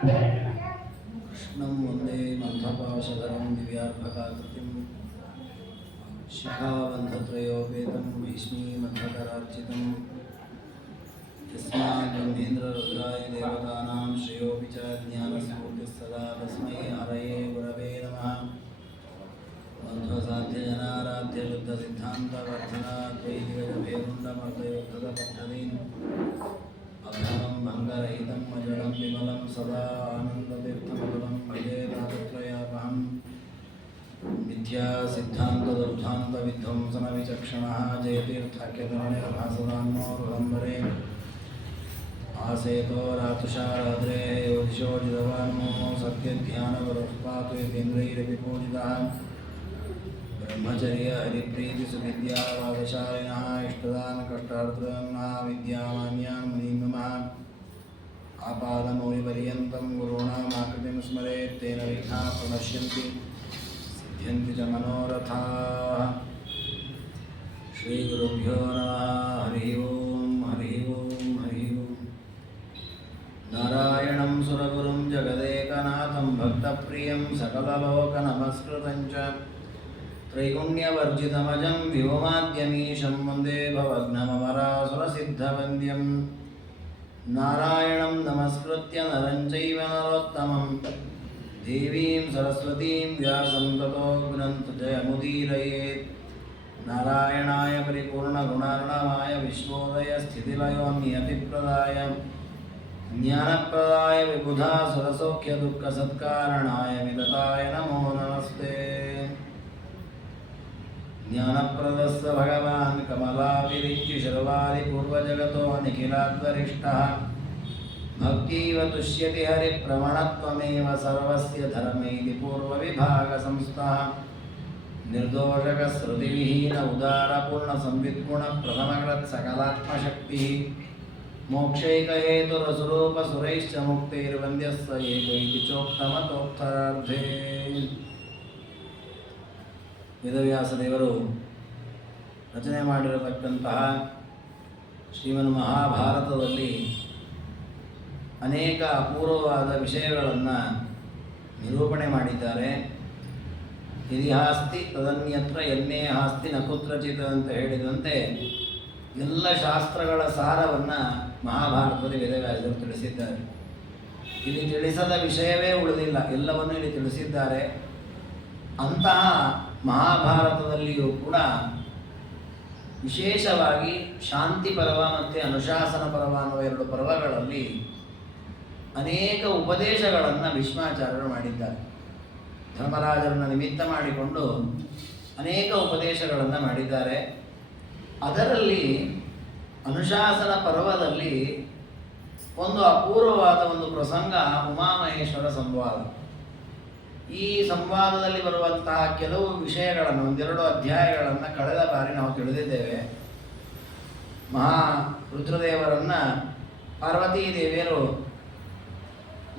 कृष्णं वन्दे मन्थपाशधरं दिव्यार्भकाकृतिं शिखाबन्धत्रयोपेतं भीष्मीमन्थकरार्चितं यस्माद्ब्रह्मेन्द्ररुद्राय देवतानां श्रेयोऽपि च ज्ञानस्फूर्तिः सदा तस्मै हरये गुरवे नमः। मध्वसाध्यजनाराध्यशुद्धसिद्धान्तवर्धनाद्वैदिकजभेरुण्डमर्दयोद्धतपद्धतीन् अभ्रमं भङ्गरहितं अजडं विमलं सदा आनन्दतीर्थमतुलं भजे तापत्रयापहं मिथ्यासिद्धान्तदुर्धान्तविध्वंसनविचक्षणः जयतीर्थाख्यतरणिर्भासदान्नो हृदम्बरे आसेतो रातुषाराद्रेः योधिशोजितवान्मो सत्यध्यानवरुष्पातु यतीन्द्रैरपि पूजितः ब्रह्मचर्य हरिप्रीतिसुविद्यावादशालिनः इष्टदान् कष्टार्थिनः विद्यामान्यान् मुनीन् नमः। आपादमौलिपर्यन्तं गुरूणामाकृतिं स्मरेत् तेन विघ्नाः प्रणश्यन्ति सिद्ध्यन्ति च मनोरथाः। श्रीगुरुभ्यो नमः। हरिः ओं हरिः ओं हरिः ओं। नारायणं सुरगुरुं जगदेकनाथं भक्तप्रियं सकललोकनमस्कृतं च त्रैगुण्यवर्जितमजं व्योमाद्यमीशं वन्दे भवघ्नममरासुरसिद्धवन्द्यं। नारायणं नमस्कृत्य नरं चैव नरोत्तमं देवीं सरस्वतीं व्यासं ततो ग्रन्थजयमुदीरयेत्। नारायणाय परिपूर्णगुणार्णवाय विश्वोदयस्थितिलयो नियतिप्रदाय ज्ञानप्रदाय विबुधासुरसौख्यदुःखसत्कारणाय विदताय नमो नमस्ते। ज्ञानप्रदस्य भगवान् कमलाविरिञ्चिशर्वादिपूर्वजगतो निखिलाद्वरिष्ठः भक्तीव तुष्यति हरिप्रवणत्वमेव सर्वस्य धर्मैति पूर्वविभागसंस्थः निर्दोषकश्रुतिविहीन उदारपूर्णसंविद्गुणप्रथमकृत्सकलात्मशक्तिः मोक्षैकहेतुरसुरूपसुरैश्च मुक्तैर्वन्द्यस्य एक इति चोक्तमतोत्तरार्धे। ವೇದವ್ಯಾಸದೇವರು ರಚನೆ ಮಾಡಿರತಕ್ಕಂತಹ ಶ್ರೀಮನ್ ಮಹಾಭಾರತದಲ್ಲಿ ಅನೇಕ ಅಪೂರ್ವವಾದ ವಿಷಯಗಳನ್ನು ನಿರೂಪಣೆ ಮಾಡಿದ್ದಾರೆ. ಯದಿಹಾಸ್ತಿ ತದನ್ಯತ್ರ ಎನ್ನೇ ಹಾಸ್ತಿ ನ ಕುತ್ರಚಿತ್ ಅಂತ ಹೇಳಿದಂತೆ ಎಲ್ಲ ಶಾಸ್ತ್ರಗಳ ಸಾರವನ್ನು ಮಹಾಭಾರತದಲ್ಲಿ ವೇದವ್ಯಾಸರು ತಿಳಿಸಿದ್ದಾರೆ. ಇಲ್ಲಿ ತಿಳಿಸದ ವಿಷಯವೇ ಉಳಿದಿಲ್ಲ, ಎಲ್ಲವನ್ನೂ ಇಲ್ಲಿ ತಿಳಿಸಿದ್ದಾರೆ. ಅಂತಹ ಮಹಾಭಾರತದಲ್ಲಿಯೂ ಕೂಡ ವಿಶೇಷವಾಗಿ ಶಾಂತಿ ಪರ್ವ ಮತ್ತು ಅನುಶಾಸನ ಪರ್ವ ಅನ್ನುವ ಎರಡು ಪರ್ವಗಳಲ್ಲಿ ಅನೇಕ ಉಪದೇಶಗಳನ್ನು ಭೀಷ್ಮಾಚಾರ್ಯರು ಮಾಡಿದ್ದಾರೆ. ಧರ್ಮರಾಜರನ್ನು ನಿಮಿತ್ತ ಮಾಡಿಕೊಂಡು ಅನೇಕ ಉಪದೇಶಗಳನ್ನು ಮಾಡಿದ್ದಾರೆ. ಅದರಲ್ಲಿ ಅನುಶಾಸನ ಪರ್ವದಲ್ಲಿ ಒಂದು ಅಪೂರ್ವವಾದ ಒಂದು ಪ್ರಸಂಗ ಉಮಾಮಹೇಶ್ವರ ಸಂವಾದ. ಈ ಸಂವಾದದಲ್ಲಿ ಬರುವಂತಹ ಕೆಲವು ವಿಷಯಗಳನ್ನು ಒಂದೆರಡು ಅಧ್ಯಾಯಗಳನ್ನು ಕಳೆದ ಬಾರಿ ನಾವು ತಿಳಿದಿದ್ದೇವೆ. ರುದ್ರದೇವರನ್ನು ಪಾರ್ವತೀ ದೇವಿಯರು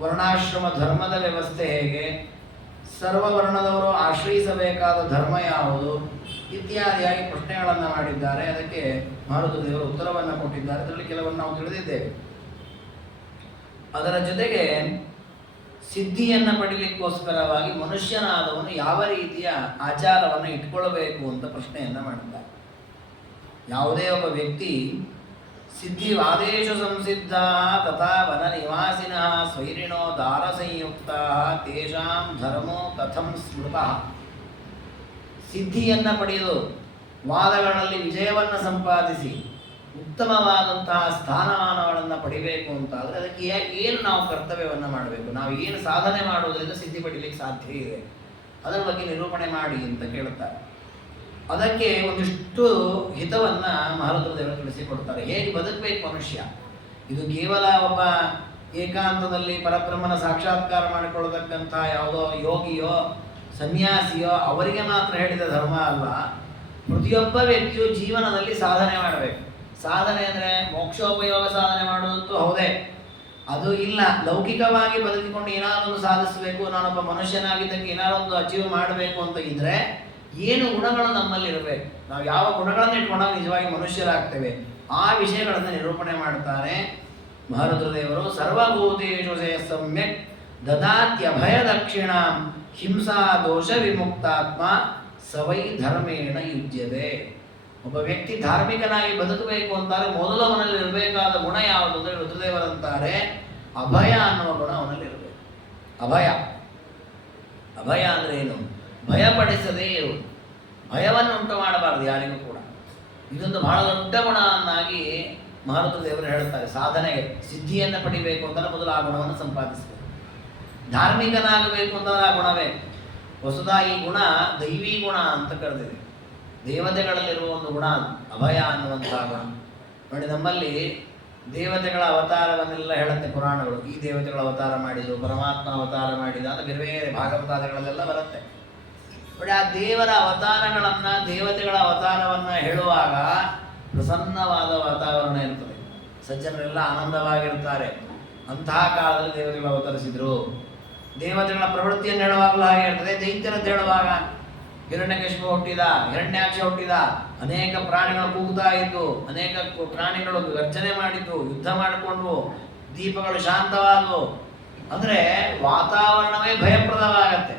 ವರ್ಣಾಶ್ರಮ ಧರ್ಮದ ವ್ಯವಸ್ಥೆ ಹೇಗೆ, ಸರ್ವವರ್ಣದವರು ಆಶ್ರಯಿಸಬೇಕಾದ ಧರ್ಮ ಯಾವುದು ಇತ್ಯಾದಿಯಾಗಿ ಪ್ರಶ್ನೆಗಳನ್ನು ಮಾಡಿದ್ದಾರೆ. ಅದಕ್ಕೆ ರುದ್ರದೇವರು ಉತ್ತರವನ್ನು ಕೊಟ್ಟಿದ್ದಾರೆ. ಅದರಲ್ಲಿ ಕೆಲವನ್ನು ನಾವು ತಿಳಿದಿದ್ದೇವೆ. ಅದರ ಜೊತೆಗೆ ಸಿದ್ಧಿಯನ್ನು ಪಡೀಲಿಕ್ಕೋಸ್ಕರವಾಗಿ ಮನುಷ್ಯನಾದವನು ಯಾವ ರೀತಿಯ ಆಚಾರವನ್ನು ಇಟ್ಕೊಳ್ಬೇಕು ಅಂತ ಪ್ರಶ್ನೆಯನ್ನು ಮಾಡಿದ್ದಾರೆ. ಯಾವುದೇ ಒಬ್ಬ ವ್ಯಕ್ತಿ ಸಿದ್ಧಿವಾದೇಶು ಸಂಸಿದ್ಧ ತಥಾ ವನ ನಿವಾಸಿನ ಸ್ವೈರಿಣೋ ದಾರ ಸಂಯುಕ್ತ ತೇಷಾಂ ಧರ್ಮೋ ಕಥಂ ಸ್ಮೃತಃ. ಸಿದ್ಧಿಯನ್ನು ಪಡೆದು ವಾದಗಳಲ್ಲಿ ವಿಜಯವನ್ನು ಸಂಪಾದಿಸಿ ಉತ್ತಮವಾದಂತಹ ಸ್ಥಾನಮಾನಗಳನ್ನು ಪಡಿಬೇಕು ಅಂತಾದರೆ ಅದಕ್ಕೆ ಏನು ನಾವು ಕರ್ತವ್ಯವನ್ನು ಮಾಡಬೇಕು, ನಾವು ಏನು ಸಾಧನೆ ಮಾಡುವುದರಿಂದ ಸಿದ್ಧಿ ಪಡೀಲಿಕ್ಕೆ ಸಾಧ್ಯ ಇದೆ, ಅದರ ಬಗ್ಗೆ ನಿರೂಪಣೆ ಮಾಡಿ ಅಂತ ಕೇಳುತ್ತಾರೆ. ಅದಕ್ಕೆ ಒಂದಿಷ್ಟು ಹಿತವನ್ನು ರುದ್ರದೇವರು ತಿಳಿಸಿಕೊಡ್ತಾರೆ. ಹೇಗೆ ಬದುಕಬೇಕು ಮನುಷ್ಯ. ಇದು ಕೇವಲ ಒಬ್ಬ ಏಕಾಂತದಲ್ಲಿ ಪರಬ್ರಹ್ಮನ ಸಾಕ್ಷಾತ್ಕಾರ ಮಾಡಿಕೊಳ್ಳತಕ್ಕಂಥ ಯಾವುದೋ ಯೋಗಿಯೋ ಸನ್ಯಾಸಿಯೋ ಅವರಿಗೆ ಮಾತ್ರ ಹೇಳಿದ ಧರ್ಮ ಅಲ್ಲ. ಪ್ರತಿಯೊಬ್ಬ ವ್ಯಕ್ತಿಯು ಜೀವನದಲ್ಲಿ ಸಾಧನೆ ಮಾಡಬೇಕು. ಸಾಧನೆ ಅಂದರೆ ಮೋಕ್ಷೋಪಯೋಗ ಸಾಧನೆ ಮಾಡೋದಂತೂ ಹೌದೇ, ಅದು ಇಲ್ಲ. ಲೌಕಿಕವಾಗಿ ಬದುಕಿಕೊಂಡು ಏನಾದರೂ ಒಂದು ಸಾಧಿಸಬೇಕು, ನಾನೊಬ್ಬ ಮನುಷ್ಯನಾಗಿದ್ದಕ್ಕೆ ಏನಾದರೂ ಒಂದು ಅಚೀವ್ ಮಾಡಬೇಕು ಅಂತ ಇದ್ದರೆ ಏನು ಗುಣಗಳು ನಮ್ಮಲ್ಲಿ ಇರಬೇಕು, ನಾವು ಯಾವ ಗುಣಗಳನ್ನು ಇಟ್ಕೊಂಡಾಗ ನಿಜವಾಗಿ ಮನುಷ್ಯರಾಗ್ತೇವೆ, ಆ ವಿಷಯಗಳನ್ನು ನಿರೂಪಣೆ ಮಾಡ್ತಾರೆ ರುದ್ರದೇವರು. ಸರ್ವಭೂತೇಷು ಸಮ್ಯಕ್ ದದಾತ್ಯಭಯ ದಕ್ಷಿಣಾಂ ಹಿಂಸಾ ದೋಷ ವಿಮುಕ್ತಾತ್ಮ ಸವೈ ಧರ್ಮೇಣ ಯುಜ್ಯತೆ. ಒಬ್ಬ ವ್ಯಕ್ತಿ ಧಾರ್ಮಿಕನಾಗಿ ಬದುಕಬೇಕು ಅಂತಾರೆ ಮೊದಲು ಅವನಲ್ಲಿ ಇರಬೇಕಾದ ಗುಣ ಯಾವುದು ಅಂದರೆ ರುದ್ರದೇವರಂತಾರೆ ಅಭಯ ಅನ್ನುವ ಗುಣ ಅವನಲ್ಲಿ ಇರಬೇಕು. ಅಭಯ ಅಭಯ ಅಂದ್ರೆ ಏನು? ಭಯಪಡಿಸದೇ ಇರುವುದು, ಭಯವನ್ನು ಉಂಟು ಮಾಡಬಾರದು ಯಾರಿಗೂ ಕೂಡ. ಇದೊಂದು ಬಹಳ ದೊಡ್ಡ ಗುಣವನ್ನಾಗಿ ಮಹಾರುದ್ರದೇವರು ಹೇಳ್ತಾರೆ. ಸಾಧನೆಗೆ ಸಿದ್ಧಿಯನ್ನು ಪಡಿಬೇಕು ಅಂತಂದ್ರೆ ಮೊದಲು ಆ ಗುಣವನ್ನು ಸಂಪಾದಿಸಬೇಕು. ಧಾರ್ಮಿಕನಾಗಬೇಕು ಅಂತಂದ್ರೆ ಆ ಗುಣವೇ. ವಸುಧಾ ಈ ಗುಣ ದೈವಿ ಗುಣ ಅಂತ ಕರೆದಿದೆ. ದೇವತೆಗಳಲ್ಲಿರುವ ಒಂದು ಗುಣ ಅಭಯ ಅನ್ನುವಂತಹ ಗುಣ. ನೋಡಿ, ನಮ್ಮಲ್ಲಿ ದೇವತೆಗಳ ಅವತಾರವನ್ನೆಲ್ಲ ಹೇಳುತ್ತೆ ಪುರಾಣಗಳು. ಈ ದೇವತೆಗಳ ಅವತಾರ ಮಾಡಿದ್ರು, ಪರಮಾತ್ಮ ಅವತಾರ ಮಾಡಿದ ಅಂತ ಬೇರೆ ಬೇರೆ ಭಾಗವತಾರಗಳಲ್ಲೆಲ್ಲ ಬರುತ್ತೆ. ನೋಡಿ, ಆ ದೇವರ ಅವತಾರಗಳನ್ನ, ದೇವತೆಗಳ ಅವತಾರವನ್ನ ಹೇಳುವಾಗ ಪ್ರಸನ್ನವಾದ ವಾತಾವರಣ ಇರ್ತದೆ. ಸಜ್ಜನರೆಲ್ಲ ಆನಂದವಾಗಿರ್ತಾರೆ. ಅಂತಹ ಕಾಲದಲ್ಲಿ ದೇವತೆಗಳು ಅವತರಿಸಿದ್ರು. ದೇವತೆಗಳ ಪ್ರವೃತ್ತಿಯನ್ನು ಹೇಳುವಾಗಲೂ ಹಾಗೆ ಇರ್ತದೆ. ದೈತ್ಯರಂತ ಹೇಳುವಾಗ ಹಿರಣ್ಯಕಶಿಪು ಹುಟ್ಟಿದ, ಹಿರಣ್ಯಾಕ್ಷ ಹುಟ್ಟಿದ, ಅನೇಕ ಪ್ರಾಣಿಗಳು ಕೂಗ್ತಾ ಇದ್ದು, ಅನೇಕ ಪ್ರಾಣಿಗಳು ಗರ್ಜನೆ ಮಾಡಿದ್ದು, ಯುದ್ಧ ಮಾಡಿಕೊಂಡು, ದೀಪಗಳು ಶಾಂತವಾದವು. ಅಂದರೆ ವಾತಾವರಣವೇ ಭಯಪ್ರದವಾಗತ್ತೆ.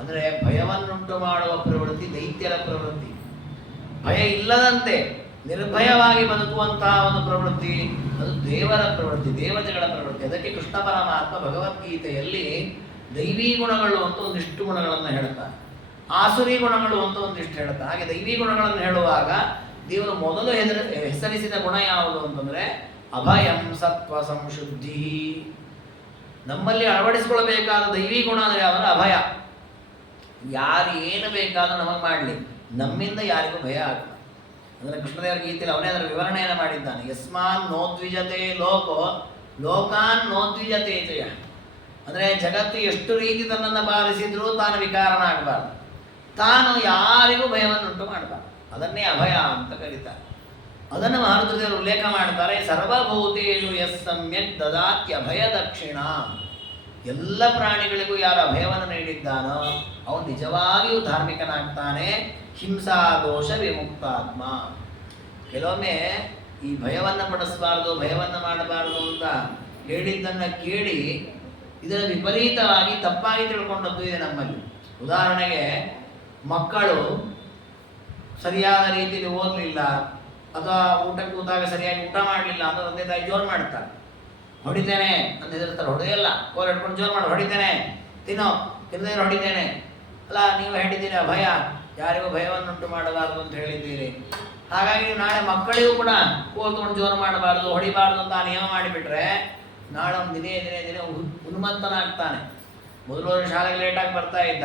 ಅಂದರೆ ಭಯವನ್ನುಂಟು ಮಾಡುವ ಪ್ರವೃತ್ತಿ ದೈತ್ಯರ ಪ್ರವೃತ್ತಿ. ಭಯ ಇಲ್ಲದಂತೆ ನಿರ್ಭಯವಾಗಿ ಬದುಕುವಂತಹ ಒಂದು ಪ್ರವೃತ್ತಿ ಅದು ದೇವರ ಪ್ರವೃತ್ತಿ, ದೇವತೆಗಳ ಪ್ರವೃತ್ತಿ. ಅದಕ್ಕೆ ಕೃಷ್ಣ ಪರಮಾತ್ಮ ಭಗವದ್ಗೀತೆಯಲ್ಲಿ ದೈವೀ ಗುಣಗಳು ಅಂತ ಒಂದಿಷ್ಟು ಗುಣಗಳನ್ನು ಹೇಳ್ತಾರೆ, ಆಸುರಿ ಗುಣಗಳು ಅಂತ ಒಂದಿಷ್ಟು ಹೇಳ್ತಾರೆ. ಹಾಗೆ ದೈವೀ ಗುಣಗಳನ್ನು ಹೇಳುವಾಗ ದೇವರು ಮೊದಲು ಹೆಸರಿಸಿದ ಗುಣ ಯಾವುದು ಅಂತಂದ್ರೆ ಅಭಯಂ ಸತ್ವ ಸಂಶುದ್ಧಿ. ನಮ್ಮಲ್ಲಿ ಅಳವಡಿಸಿಕೊಳ್ಳಬೇಕಾದ ದೈವೀ ಗುಣ ಅಂದರೆ ಯಾವಂದ್ರೆ ಅಭಯ. ಯಾರು ಏನು ಬೇಕಾದ್ರೂ ನಮಗೆ ಮಾಡಲಿ, ನಮ್ಮಿಂದ ಯಾರಿಗೂ ಭಯ ಆಗಲ್ಲ. ಅಂದರೆ ಕೃಷ್ಣದೇವರ ಗೀತೆಯಲ್ಲಿ ಅವನೇ ಅದರ ವಿವರಣೆಯನ್ನು ಮಾಡಿದ್ದಾನೆ. ಯಸ್ಮಾನ್ ನೋದ್ವಿಜತೆ ಲೋಕೋ ಲೋಕಾನ್ ನೋದ್ವಿಜತೆ ಜಯ. ಅಂದರೆ ಜಗತ್ತು ಎಷ್ಟು ರೀತಿ ತನ್ನನ್ನು ಬಾರಿಸಿದ್ರೂ ತಾನು ವಿಕಾರನಾಗಬಾರ್ದು, ತಾನು ಯಾರಿಗೂ ಭಯವನ್ನುಂಟು ಮಾಡಬಾರ್ದು. ಅದನ್ನೇ ಅಭಯ ಅಂತ ಕರೀತಾರೆ. ಅದನ್ನು ಮಹಾರುದ್ರದೇವರು ಉಲ್ಲೇಖ ಮಾಡ್ತಾರೆ. ಸರ್ವಭೂತೇಷು ಯಸ್ ಸಮ್ಯಕ್ ದದಾತ್ಯಭಯ ದಕ್ಷಿಣ. ಎಲ್ಲ ಪ್ರಾಣಿಗಳಿಗೂ ಯಾರು ಅಭಯವನ್ನು ನೀಡಿದ್ದಾನೋ ಅವನು ನಿಜವಾಗಿಯೂ ಧಾರ್ಮಿಕನಾಗ್ತಾನೆ. ಹಿಂಸಾ ದೋಷ ವಿಮುಕ್ತಾತ್ಮ. ಕೆಲವೊಮ್ಮೆ ಈ ಭಯವನ್ನು ಪಡಿಸಬಾರ್ದು, ಭಯವನ್ನು ಮಾಡಬಾರ್ದು ಅಂತ ಹೇಳಿದ್ದನ್ನು ಕೇಳಿ ಇದರ ವಿಪರೀತವಾಗಿ ತಪ್ಪಾಗಿ ತಿಳ್ಕೊಂಡದ್ದು ಇದೆ ನಮ್ಮಲ್ಲಿ. ಉದಾಹರಣೆಗೆ, ಮಕ್ಕಳು ಸರಿಯಾದ ರೀತಿಯಲ್ಲಿ ಓದಲಿಲ್ಲ ಅಥವಾ ಊಟಕ್ಕೆ ಕೂತಾಗ ಸರಿಯಾಗಿ ಊಟ ಮಾಡಲಿಲ್ಲ ಅಂತ ತಂದೆ ತಾಯಿ ಜೋರು ಮಾಡ್ತಾರೆ. ಹೊಡಿತೇನೆ ಅಂತ ಹೇಳ್ತಾರೆ. ಹೊಡೆಯಲ್ಲ, ಕೋಲ್ ಹಿಡ್ಕೊಂಡು ಜೋರು ಮಾಡಿ ಹೊಡಿತೇನೆ, ತಿನ್ನದೇ ಹೊಡಿತೇನೆ. ಅಲ್ಲ, ನೀವು ಹೇಳಿದ್ದೀರಿ ಅಭಯ, ಯಾರಿಗೂ ಭಯವನ್ನುಂಟು ಮಾಡಬಾರ್ದು ಅಂತ ಹೇಳಿದ್ದೀರಿ. ಹಾಗಾಗಿ ನಾಳೆ ಮಕ್ಕಳಿಗೂ ಕೂಡ ಕೋಲ್ ತೊಗೊಂಡು ಜೋರು ಮಾಡಬಾರ್ದು, ಹೊಡಿಬಾರ್ದು ಅಂತ ನಿಯಮ ಮಾಡಿಬಿಟ್ರೆ ನಾಳೆ ಒಂದು ದಿನೇ ಉನ್ಮತ್ತನಾಗ್ತಾನೆ. ಮೊದಲು ಶಾಲೆಗೆ ಲೇಟಾಗಿ ಬರ್ತಾ ಇದ್ದ,